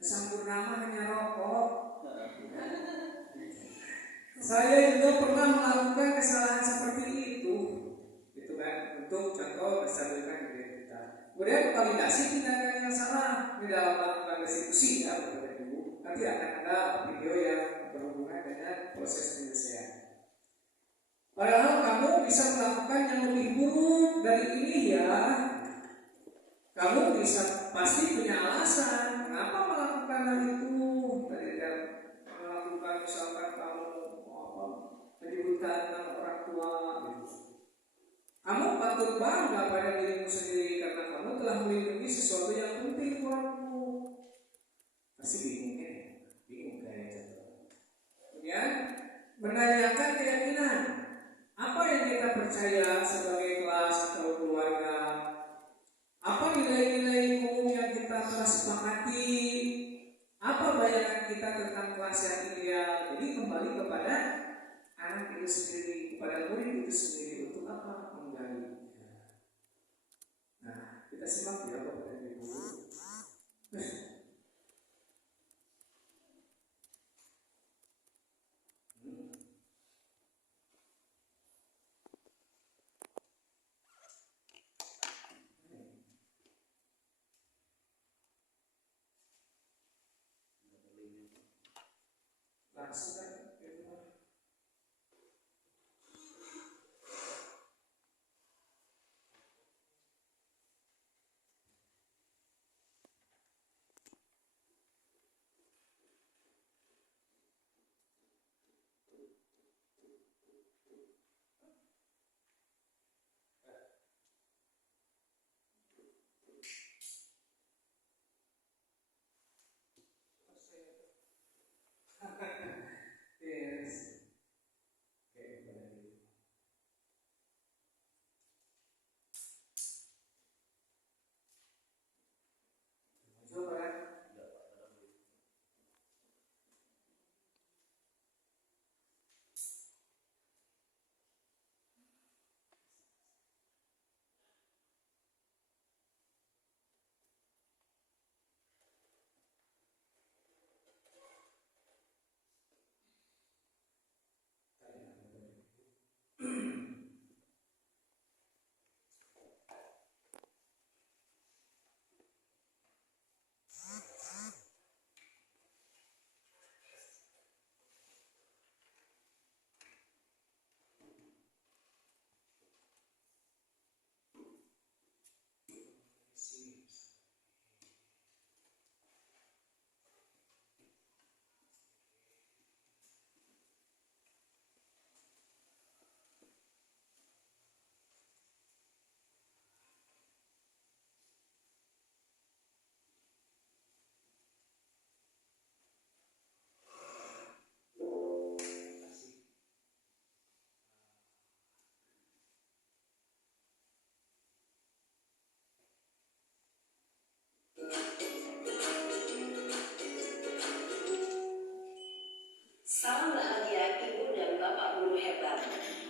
Sempurna hanya rokok. Saya juga pernah melakukan kesalahan seperti itu, gitu kan, untuk contoh menstabilkan identitas. Kemudian validasi tindakan yang salah di dalam melakukan restitusi, ya, Bapak Ibu. Nanti akan ada video yang berhubungan dengan proses penyelesaian. Padahal kamu bisa melakukan yang lebih buruk dari ini, ya. Kamu bisa pasti punya alasan kenapa melakukan hal itu. Tadi melakukan, misalkan kamu diributkan dengan orang tua, gitu. Kamu patut bangga pada dirimu sendiri karena kamu telah melindungi sesuatu yang penting buatmu. Pasti bingung, ya? Bingung kayaknya. Kemudian menanyakan keyakinan. Apa yang kita percaya sebagai kelas atau keluarga? Apa nilai-nilai umum yang kita telah sepakati? Apa bayangan kita tentang kelas yang ideal? Jadi kembali kepada anak itu sendiri, kepada murid itu sendiri, untuk apa? Menggali. Nah, kita simak ya Bapak Ibu. Langsung kan? Yes. Salam bahagia Ibu dan Bapak Guru hebat.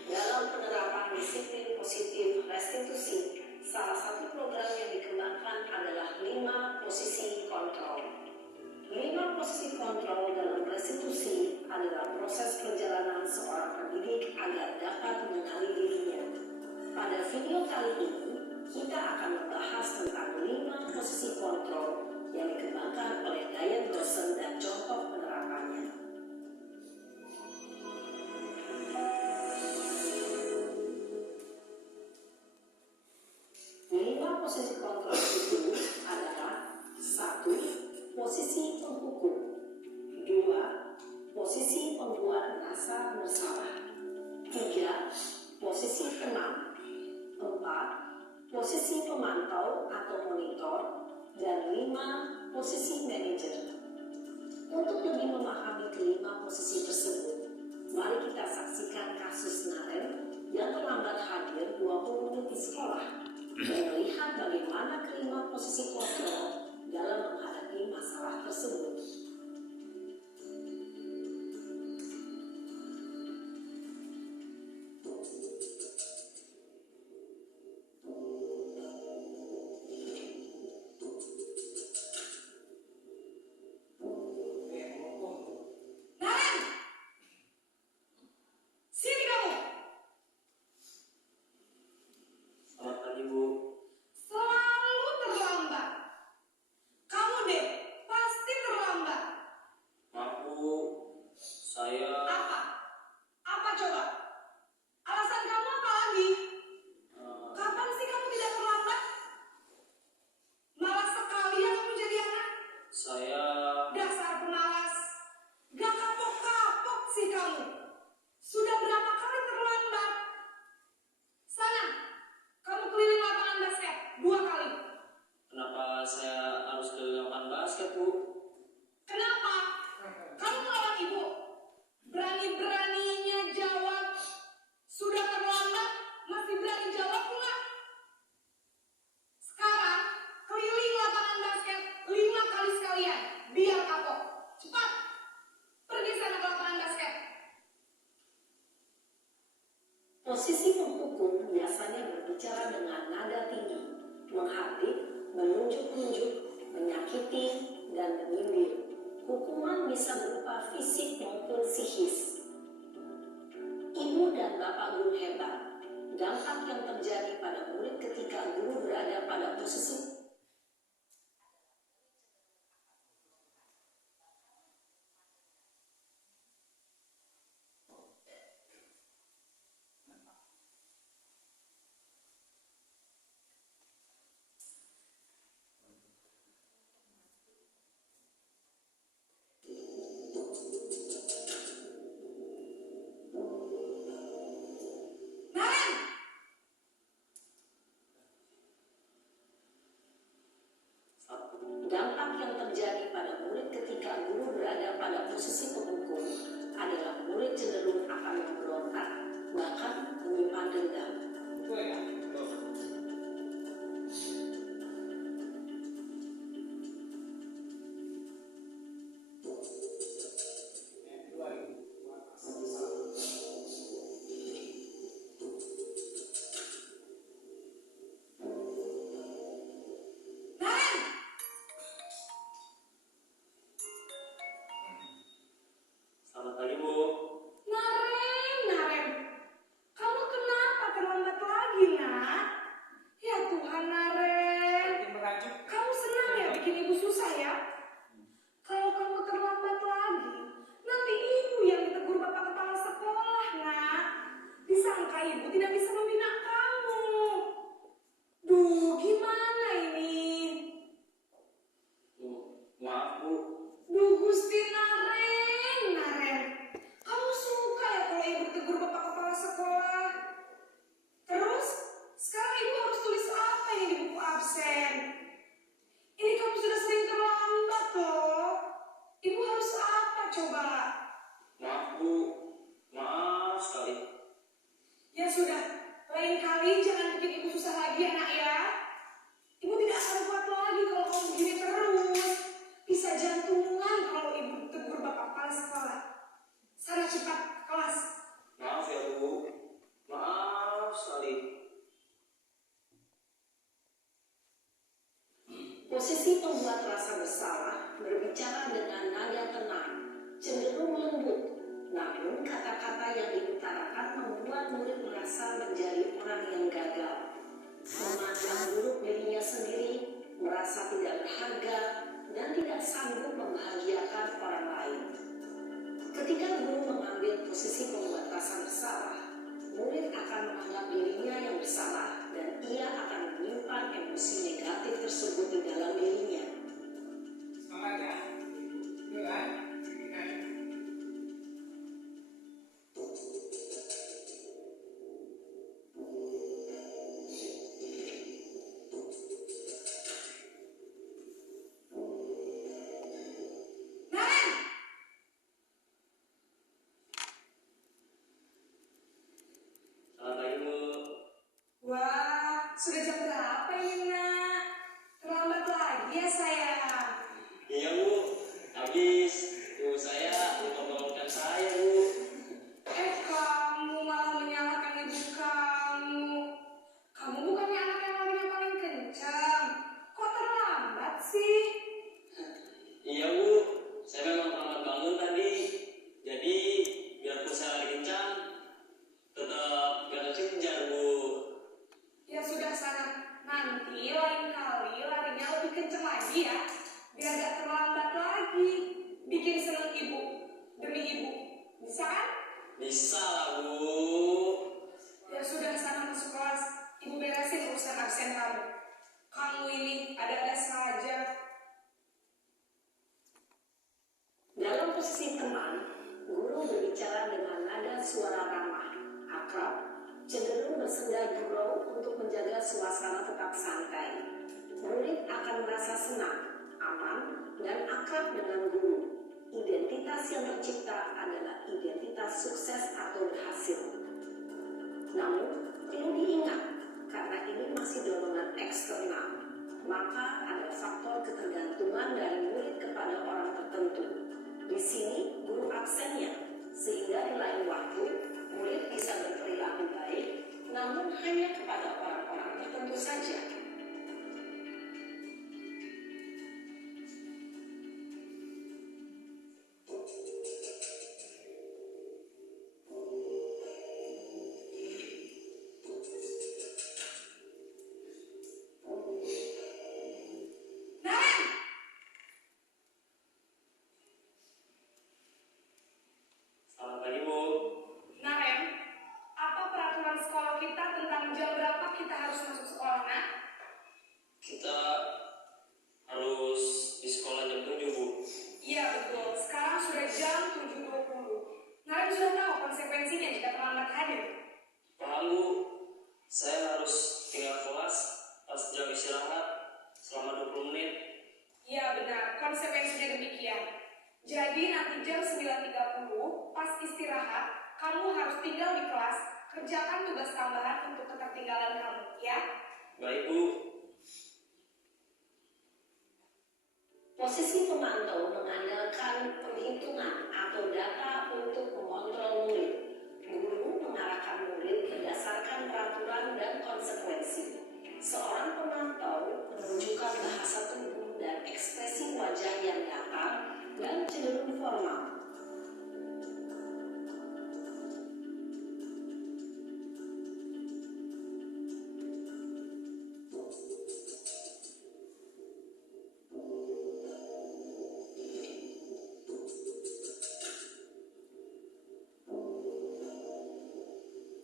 Dalam penerapan disiplin positif restitusi, salah satu program yang dikembangkan adalah 5 posisi kontrol. 5 posisi kontrol dalam restitusi adalah proses perjalanan seorang pendidik agar dapat mengenali dirinya. Pada video kali ini, kita akan membahas tentang 5 posisi kontrol yang dikembangkan oleh Diane Dawson dan contoh penerapannya. 5 posisi kontrol itu adalah: 1. Posisi penghukum. 2. Posisi pembuat merasa bersalah. 3. Posisi tenang. 4. Posisi pemantau atau monitor. Dan 5. Posisi manajer. Untuk lebih memahami kelima posisi tersebut, mari kita saksikan kasus Naren yang terlambat hadir 20 menit di sekolah dan melihat bagaimana kelima posisi kontrol dalam menghadapi masalah tersebut. Selalu terlambat. Kamu deh, pasti terlambat. Maaf Bu, saya Apa? Apa coba? Alasan kamu apa lagi? Kapan sih kamu tidak terlambat? Malas sekali ya kamu jadi anak. saya Dasar pemalas. Gak kapok-kapok sih kamu. Sudah berapa kali terlambat? Sana, kamu keliling lapangan basket 2 kali. kenapa saya harus ke lapangan basket Bu? Kenapa? Kamu melawan ibu. Berani-beraninya jawab. Sudah terlambat, masih berani jawab enggak? Sekarang, keliling lapangan basket 5 kali sekalian. Biar kapok. Cepat. Pergi sana ke lapangan basket. Posisi penghukum biasanya berbicara dengan nada tinggi, menghardik, menunjuk-nunjuk, menyakiti, dan menyindir. Hukuman bisa berupa fisik maupun psikis. Ibu dan bapak guru hebat. Dampak yang terjadi pada murid ketika guru berada pada posisi Naren! Dampak yang terjadi pada murid ketika guru berada pada posisi penghukum adalah murid cenderung akan memberontak, bahkan menyimpan dendam. Betul ya? Betul. Yang kedua ini, buat asal bersalah. Naren! Selamat pagi Bu. Naren! Kamu kenapa terlambat lagi, nak? Ya Tuhan, Naren. Tim merajuk. Kamu senang ya bikin ibu susah ya? Kalau kamu terlambat lagi, nanti ibu yang ditegur bapak kepala sekolah, nak. Disangka ibu tidak bisa membina kamu. Duh, gimana ini? Bu, maaf Bu. Duh, Gusti Naren. Kamu suka ya kalau ibu ditegur bapak kepala sekolah? Terus, sekarang ibu harus tulis apa ini di buku absen? Ini kamu sudah sering terlambat loh. Ibu harus apa coba? Maaf Bu. Maaf sekali. Ya sudah, lain kali jangan bikin ibu susah lagi ya nak ya. Ibu tidak akan kuat lagi kalau kamu begini terus. Bisa jantungan kalau ibu tegur bapak kepala sekolah. Sana cepat ke kelas. Maaf ya Bu. Maaf sekali. Posisi pembuat rasa bersalah berbicara dengan nada tenang, cenderung lembut, namun kata-kata yang diutarakan membuat murid merasa menjadi orang yang gagal, memandang Sudah jam berapa ini, Nak? Terlambat lagi ya, sayang. Iya Bu, habis ibu saya lupa bangunkan saya Bu. Kamu malah menyalahkan ibu kamu. Kamu bukannya anak yang larinya paling kencang. Kok terlambat sih? Iya Bu, saya memang terlambat bangun tadi. Jadi biarpun saya lari kencang, tetap gak kejar Bu. Ya sudah sana. Nanti lain kali larinya lebih kencang lagi ya. Biar gak terlambat lagi. Bikin seneng ibu. Demi ibu. Bisa kan? Bisa lah Bu. Ya sudah sana masuk kelas. Ibu beresin urusan absen kamu. Kamu ini ada-ada saja. Dalam posisi teman, guru berbicara dengan nada suara ramah, akrab, cenderung bersenda gurau untuk menjaga suasana tetap santai. Murid akan merasa senang, aman, dan akrab dengan guru. Identitas yang tercipta adalah identitas sukses atau berhasil. Namun, perlu diingat, karena ini masih dorongan eksternal, maka ada faktor ketergantungan dari murid kepada orang tertentu. Di sini, guru absennya, sehingga di lain waktu, murid bisa berperilaku baik, namun hanya kepada orang-orang tertentu saja. Naren! Selamat pagi Bu. Naren, apa peraturan sekolah kita tentang jam berapa kita harus masuk sekolah, Nak? Kita harus di sekolah jam 7 Bu. Iya betul, sekarang sudah jam 7.20. Naren sudah tahu konsekuensinya jika terlambat hadir. Paham Bu, saya harus tinggal kelas pas jam istirahat selama 20 menit. Iya benar, konsekuensinya demikian. Jadi nanti jam 9.30 pas istirahat, kamu harus tinggal di kelas, kerjakan tugas tambahan untuk ketertinggalan kamu, ya? Baik Bu. Posisi pemantau mengandalkan perhitungan atau data untuk mengontrol murid. Guru mengarahkan murid berdasarkan peraturan dan konsekuensi. Seorang pemantau menunjukkan bahasa tubuh dan ekspresi wajah yang datar dan cenderung formal.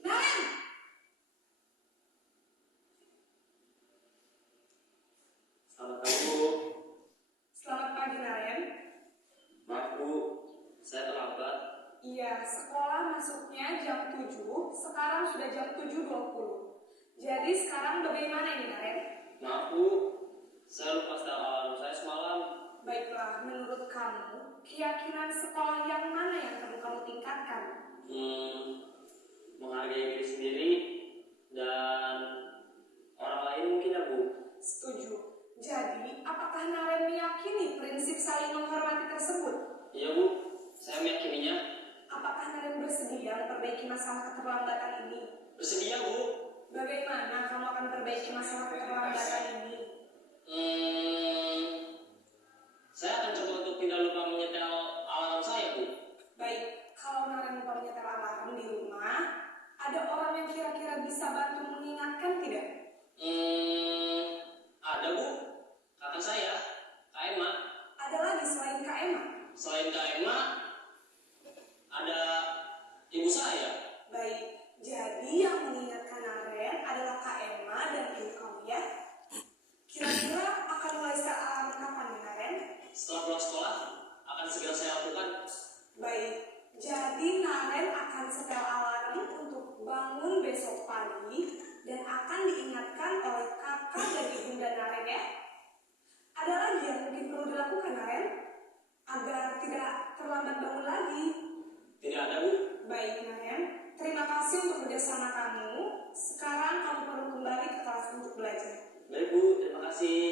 Naren! Selamat pagi Bu. Selamat pagi, Naren. Maaf Bu, saya terlambat. Iya, sekolah masuknya jam 7, sekarang sudah jam 7.20. Jadi sekarang bagaimana ini, Naren? Maaf Bu, saya lupa setel alarm saya semalam. Baiklah, menurut kamu, keyakinan sekolah yang mana yang perlu kamu tingkatkan? Menghargai diri sendiri dan orang lain mungkin ya Bu. Setuju. Jadi, apakah Naren meyakini prinsip saling menghormati tersebut? Iya Bu, saya meyakininya. Apakah Naren bersedia memperbaiki masalah keterlambatan ini? Bersedia Bu. Bagaimana kamu akan perbaiki masalah keterlambatan ini? Saya akan coba untuk tidak lupa menyetel alarm saya Bu. Baik, kalau Naren lupa menyetel alarm di rumah, ada orang yang kira-kira bisa bantu mengingatkan tidak? Ada Bu, kakak saya, Kak Emma. Ada lagi selain Kak Emma? Selain Kak Emma, ada ibu saya. Baik, jadi yang mengingatkan Naren adalah Kak Emma dan ibu kamu ya. Kira-kira akan mulai setel alarm kapan nih, Naren? Setelah pulang sekolah, akan segera saya lakukan. Baik, jadi Naren akan setel alarm untuk bangun besok pagi dan akan diingatkan oleh kakak dan ibunda Naren ya. Ada lagi yang mungkin perlu dilakukan, Naren, agar tidak terlambat bangun lagi. Tidak ada Bu. Baik, Naren. Terima kasih Baik Bu, terima kasih.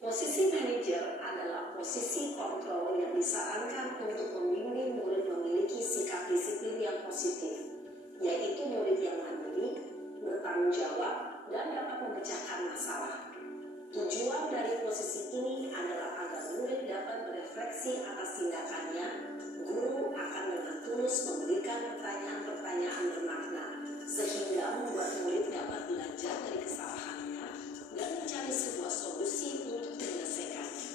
Posisi manajer adalah posisi kontrol yang disarankan untuk membimbing murid memiliki sikap disiplin yang positif, yaitu murid yang mandiri, bertanggung jawab, dan dapat memecahkan masalah. Tujuan dari posisi ini adalah agar murid dapat berefleksi atas tindakannya. Guru akan dengan tulus memberikan pertanyaan-pertanyaan bermakna, sehingga membuat murid dapat belajar dari kesalahannya dan mencari sebuah solusi untuk menyelesaikannya.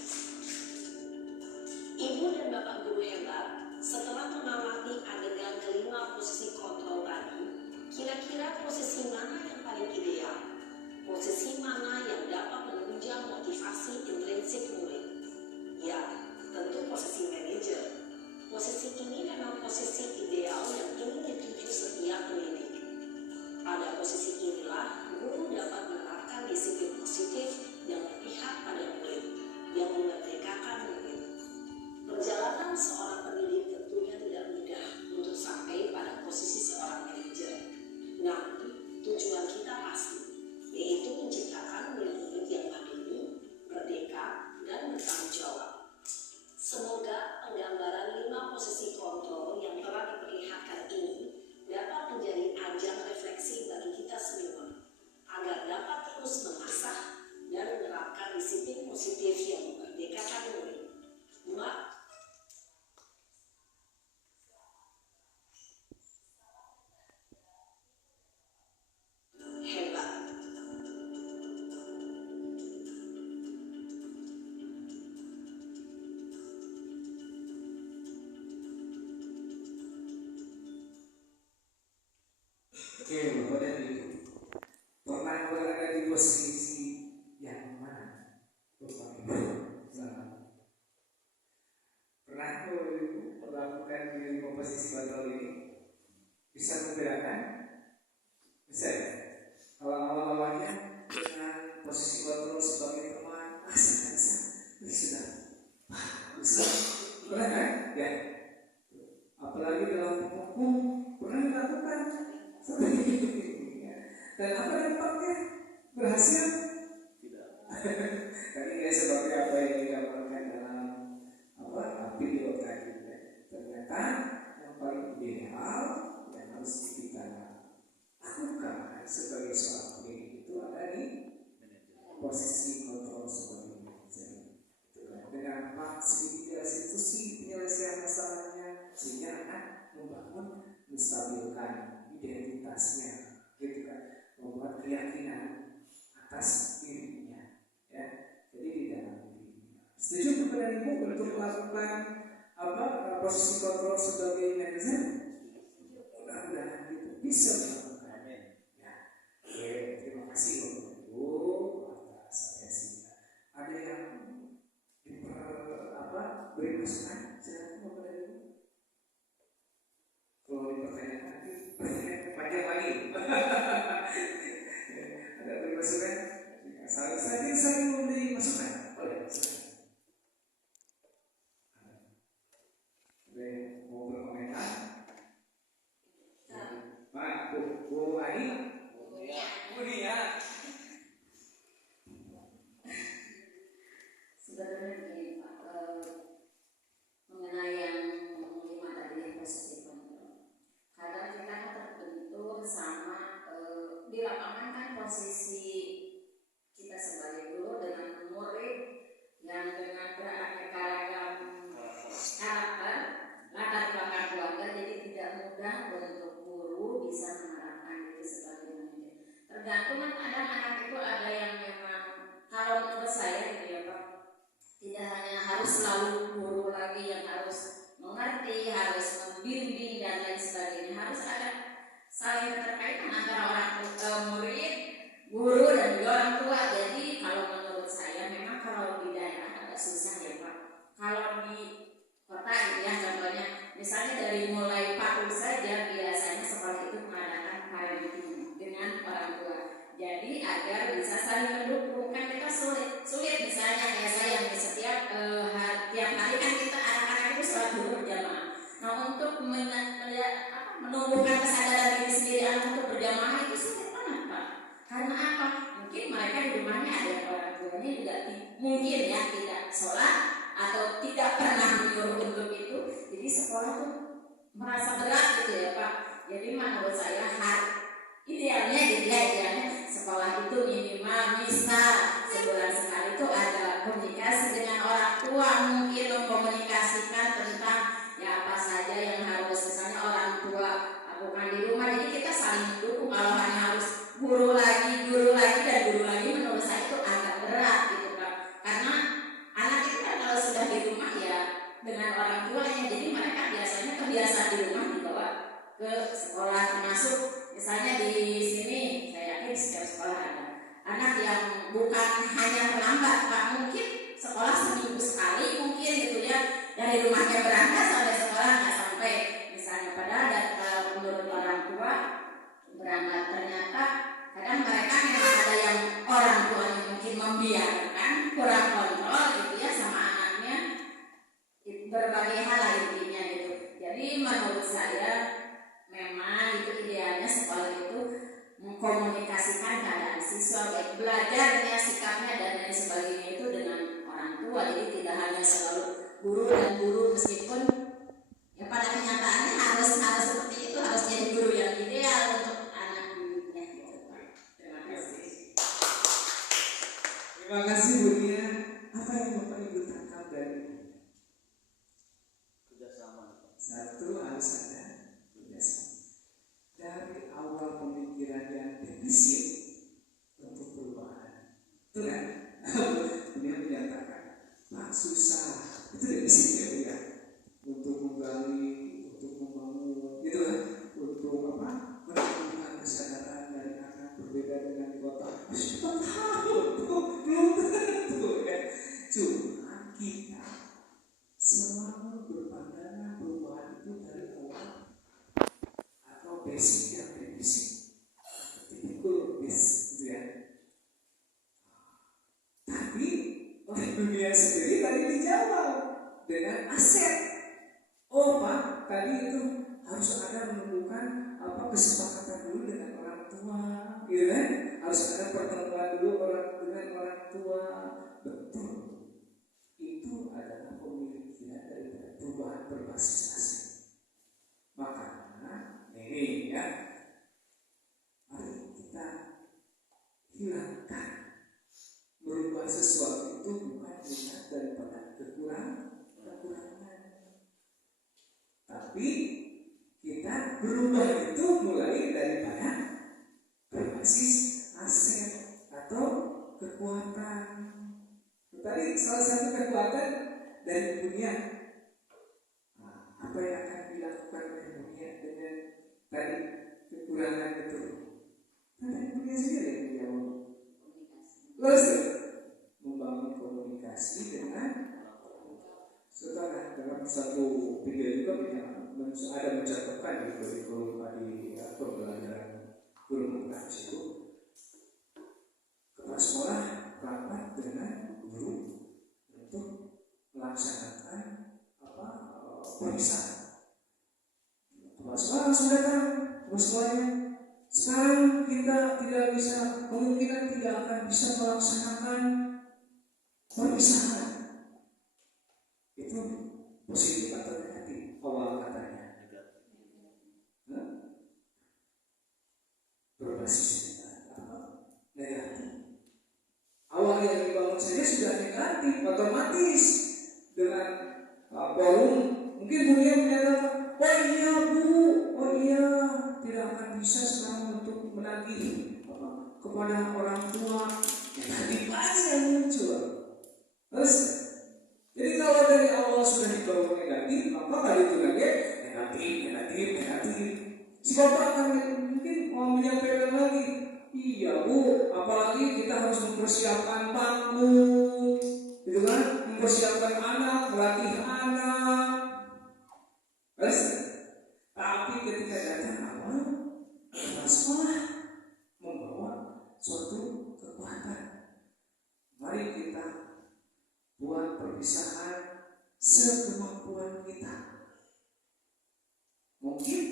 Ibu dan Bapak guru hebat, setelah mengamati adegan kelima posisi kontrol tadi, kira-kira posisi mana yang paling ideal? Posisi mana yang dapat menunjang motivasi intrinsik murid? Ya, tentu posisi manajer. Posisi ini memang posisi ideal yang ingin dituju setiap pendidik. Pada posisi inilah, guru dapat menerapkan disiplin positif yang berpihak pada murid, yang memerdekakan murid. Perjalanan seorang pendidik tentunya tidak mudah untuk sampai pada posisi seorang manajer. Namun, tujuan kita pasti, yaitu menciptakan murid-murid yang mandiri, merdeka, dan bertanggung jawab. Semoga penggambaran 5 posisi kontrol yang telah diperlihatkan ini dapat menjadi ajang refleksi bagi kita semua, agar dapat terus mengasah dan menerapkan disiplin positif yang memerdekakan murid. Hebat. Oke, Bapak dan Ibu, pernah berada di posisi yang mana? Bapak Ibu, pernah Bapak Ibu melakukan di 5 posisi kontrol ini? Bisa membedakan? Bisa ya? Kalau awal-awalnya dengan posisi kontrol sebagai teman, asik, sudah pernah kan? Ya. Apalagi dalam hukum pernah dilakukan. Dan apa dampaknya? Berhasil? Tidak. Tadi kayak seperti apa yang digambarkan dalam video tadi. Ternyata yang paling ideal yang harus kita lakukan sebagai seorang pendidik itu ada di posisi kontrol sebagai manajer. Dengan fasilitasi institusi penyelesaian masalahnya, sehingga akan membangun, menstabilkan identitasnya, gitu kan, membuat keyakinan atas dirinya, ya. Jadi di dalam dirinya. Setuju kepada Ibu untuk melakukan posisi kontrol sebagai manajer? Mudah-mudahan itu bisa melakukan. Ya. Oke, terima kasih Bapak Ibu atas atensinya. Ada yang beri masukan? Silakan Bapak Ibu. Kalau dipertanyakan nanti panjang lagi. Ada beri masukan? Saling memberi masukan. Boleh. Ada yang mau berkomentar? Mana? Bu Ani? Bu Nia. Sebenarnya begini Pak, mengenai yang 5 tadi posisi kontrol. Kadang kita terbentur sama di lapangan kan posisi kita sebagai guru dengan murid yang dengan beraneka ragam karakter, latar belakang keluarga, jadi tidak mudah untuk guru bisa menerapkan diri sebagai manajer. Tergantung kan anak-anak itu ada yang memang, kalau menurut saya gitu ya Pak, tidak hanya harus selalu guru lagi yang harus mengerti, harus membimbing dan lain sebagainya. Harus ada saling keterkaitan antara orang murid, guru dan juga orang tua. Jadi kalau menurut saya memang kalau di daerah agak susah ya Pak. Kalau di kota gitu ya contohnya, misalnya dari mulai PAUD saja biasanya sekolah itu mengadakan parenting dengan orang tua. Jadi agar bisa saling mendukung, kan kita sulit misalnya kayak saya yang di setiap tiap hari kan kita anak-anak itu sholat dulu berjamaah. Nah untuk menumbuhkan kesadaran diri sendiri anak tuanya juga mungkin ya tidak sholat atau tidak pernah menyuruh untuk itu, jadi sekolah tuh merasa berat gitu ya Pak. Jadi menurut saya idealnya sekolah itu minimal misal sebulan sekali itu ada komunikasi dengan orang tua, mungkin mengkomunikasikan tentang ya apa saja yang harus misalnya orang tua lakukan di rumah. Jadi kita saling mendukung. Kalau hanya harus guru lagi menurut saya itu agak berat gitu Pak. Karena anak itu kan kalau sudah di rumah ya dengan orang tuanya, jadi mereka biasanya kebiasaan di rumah dibawa ke sekolah, termasuk misalnya di sini saya yakin setiap sekolah ada anak yang bukan hanya terlambat Pak, mungkin sekolah seminggu sekali mungkin gitu ya, dari rumahnya berangkat sampai sekolah nggak sampai misalnya, padahal menurut orang tua berangkat ternyata kadang mereka memang ada yang orang tuanya mungkin membiarkan, kurang kontrol gitu ya sama anaknya, berbagai hal lah intinya gitu. Jadi menurut saya memang itu idealnya sekolah itu mengkomunikasikan keadaan siswa, baik belajarnya, sikapnya dan lain sebagainya itu dengan orang tua. Jadi tidak hanya selalu guru dan guru, meskipun ya pada kenyataannya harus seperti itu, harus jadi guru yang ideal untuk anak didiknya gitu Pak. Terima kasih. Terima kasih Bu Nia. Apa yang Bapak Ibu tangkap dari Kerjasama. satu harus ada kerjasama. Dari awal pemikiran yang defisit untuk perubahan, itu kan? Dia menyatakan, Pak susah, itu defisit ya Bu ya, untuk menggali, untuk membangun, gitu kan? Untuk apa? Menumbuhkan kesadaran dari anak berbeda dengan di kota. Siapa tahu, belum tentu kan? Cuma kita selalu berpandangan perubahan itu dari awal atau basic yang defisit, tipikal base gitu ya. Tapi oleh dunia sendiri tadi dijawab dengan aset. Oh Pak, tadi itu harus ada menentukan kesepakatan dulu dengan orang tua, gitu kan? Harus ada pertemuan dulu dengan orang tua. Betul, itu adalah pemikiran dari perubahan berbasis aset. Makanya ini ya, mari kita hilangkan merubah sesuatu itu bukan dilihat daripada kekurangan, tapi kita berubah itu mulai daripada berbasis aset atau kekuatan. Tadi salah satu kekuatan dari dunia, apa yang akan dilakukan oleh dunia dengan tadi kekurangan itu? Tadi dunia sendiri yang menjawab. Terus membangun komunikasi dengan setelah dalam satu video juga ada mencatatkan di kurikulum di pembelajaran guru praktis itu, kepala sekolah rapat dengan guru untuk melaksanakan pemisahan. Kepala sekolah langsung datang ke sekolahnya. Sekarang kita tidak bisa, kemungkinan tidak akan bisa melaksanakan perpisahan. Itu positif atau negatif awal katanya? Berbasis negatif. Awal yang dibangun saja sudah negatif, otomatis dengan forum mungkin dunia menyatakan, oh iya Bu, oh iya tidak akan bisa sekarang untuk menagih kepada orang tua. Tadi yang muncul. Terus, jadi kalau dari awal sudah dibangun negatif, maka kali itu lagi negatif. Si bapak akan mungkin mau menyampaikan lagi, iya Bu, apalagi kita harus mempersiapkan panggung, gitu kan? Mempersiapkan anak, melatih anak. Terus, tapi ketika datang awal, kepala sekolah membawa suatu kekuatan. Mari kita buat perpisahan sekemampuan kita. Mungkin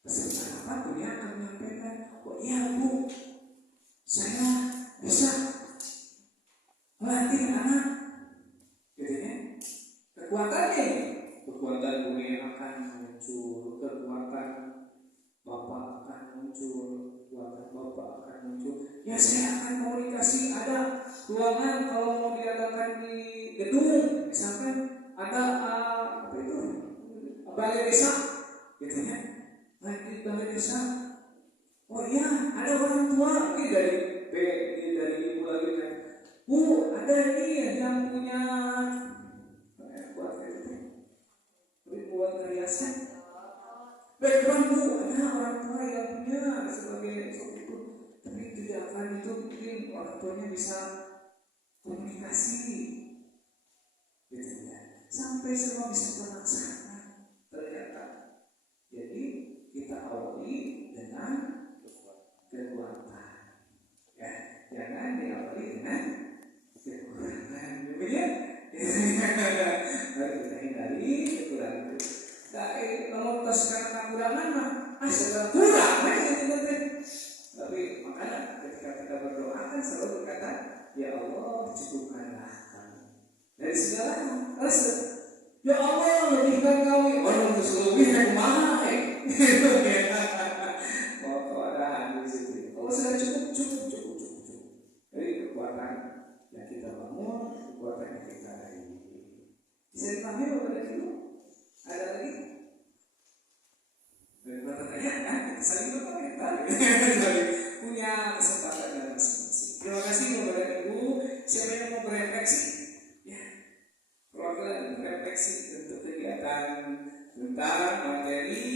peserta rapat dunia akan menyampaikan, oh iya Bu, saya bisa melatih anak, gitu ya. Kekuatannya, kekuatan bumi akan muncul, kekuatan Bapak akan muncul, kekuatan Bapak akan muncul. Ya saya akan komunikasi, ada ruangan kalau mau diadakan di gedung, misalkan ada apa itu balai desa, gitu ya. Di balai desa, oh iya ada orang tua, ini dari ibu lagi kan, Bu ada ini yang punya buat perhiasan. Background Bu, ada orang tua yang punya sebagai seperti itu, tapi tidak akan itu mungkin orang tuanya bisa komunikasi, gitu ya. Sampai semua bisa terlaksana ternyata. Jadi kita awali dengan kekuatan, ya, jangan diawali dengan kekurangan, begitu. Mari kita hindari kekurangan. Kalau kita sekarang kekurangan mah, segala kurang, tapi makanya ketika kita berdoa kan selalu berkata, ya Allah cukupkanlah kami dari segalanya. Ya Allah lebihkan kami, waduh terus lebih yang mana? Kalau ada hadis itu, kalau sudah cukup. Jadi kekuatan yang kita bangun, kekuatan yang kita raih. Bisa dipahami pada itu? Ada lagi? Pertanyaan, saling berkomentar. Punya kesempatan dan masing-masing. Terima kasih kepada Ibu. Siapa yang mau berefleksi? Ya, program refleksi untuk kegiatan tentang materi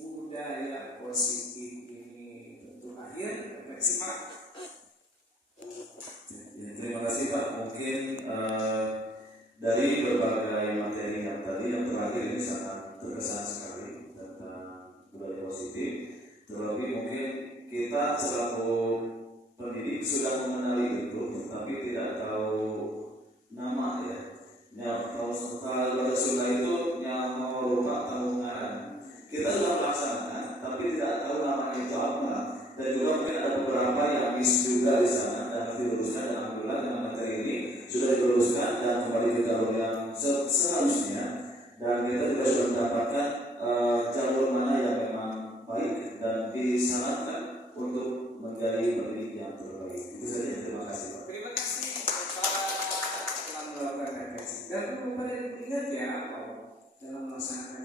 budaya positif ini. Untuk akhir refleksi Pak. Ya, terima kasih Pak. Mungkin dari berbagai materi yang tadi, yang terakhir ini sangat terkesan sekali tentang budaya positif. Terlebih mungkin kita selaku pendidik sudah mengenali itu, tapi tidak tahu nama ya. Yang tahu kalau sudah itu yang mau lupa tahu ngaran. Kita sudah melaksanakan, tapi tidak tahu namanya itu apa. Dan juga mungkin ada beberapa yang miss juga di sana dan diluruskan, dan alhamdulillah dengan materi ini sudah diluruskan dan kembali ke jalur yang seharusnya. Dan kita juga sudah mendapatkan jalur mana yang memang baik dan disarankan untuk menjadi pendidik yang terbaik. Itu saja, terima kasih Pak. Terima kasih Bapak telah melakukan refleksi. Dan perlu pada ingat ya, dalam melaksanakan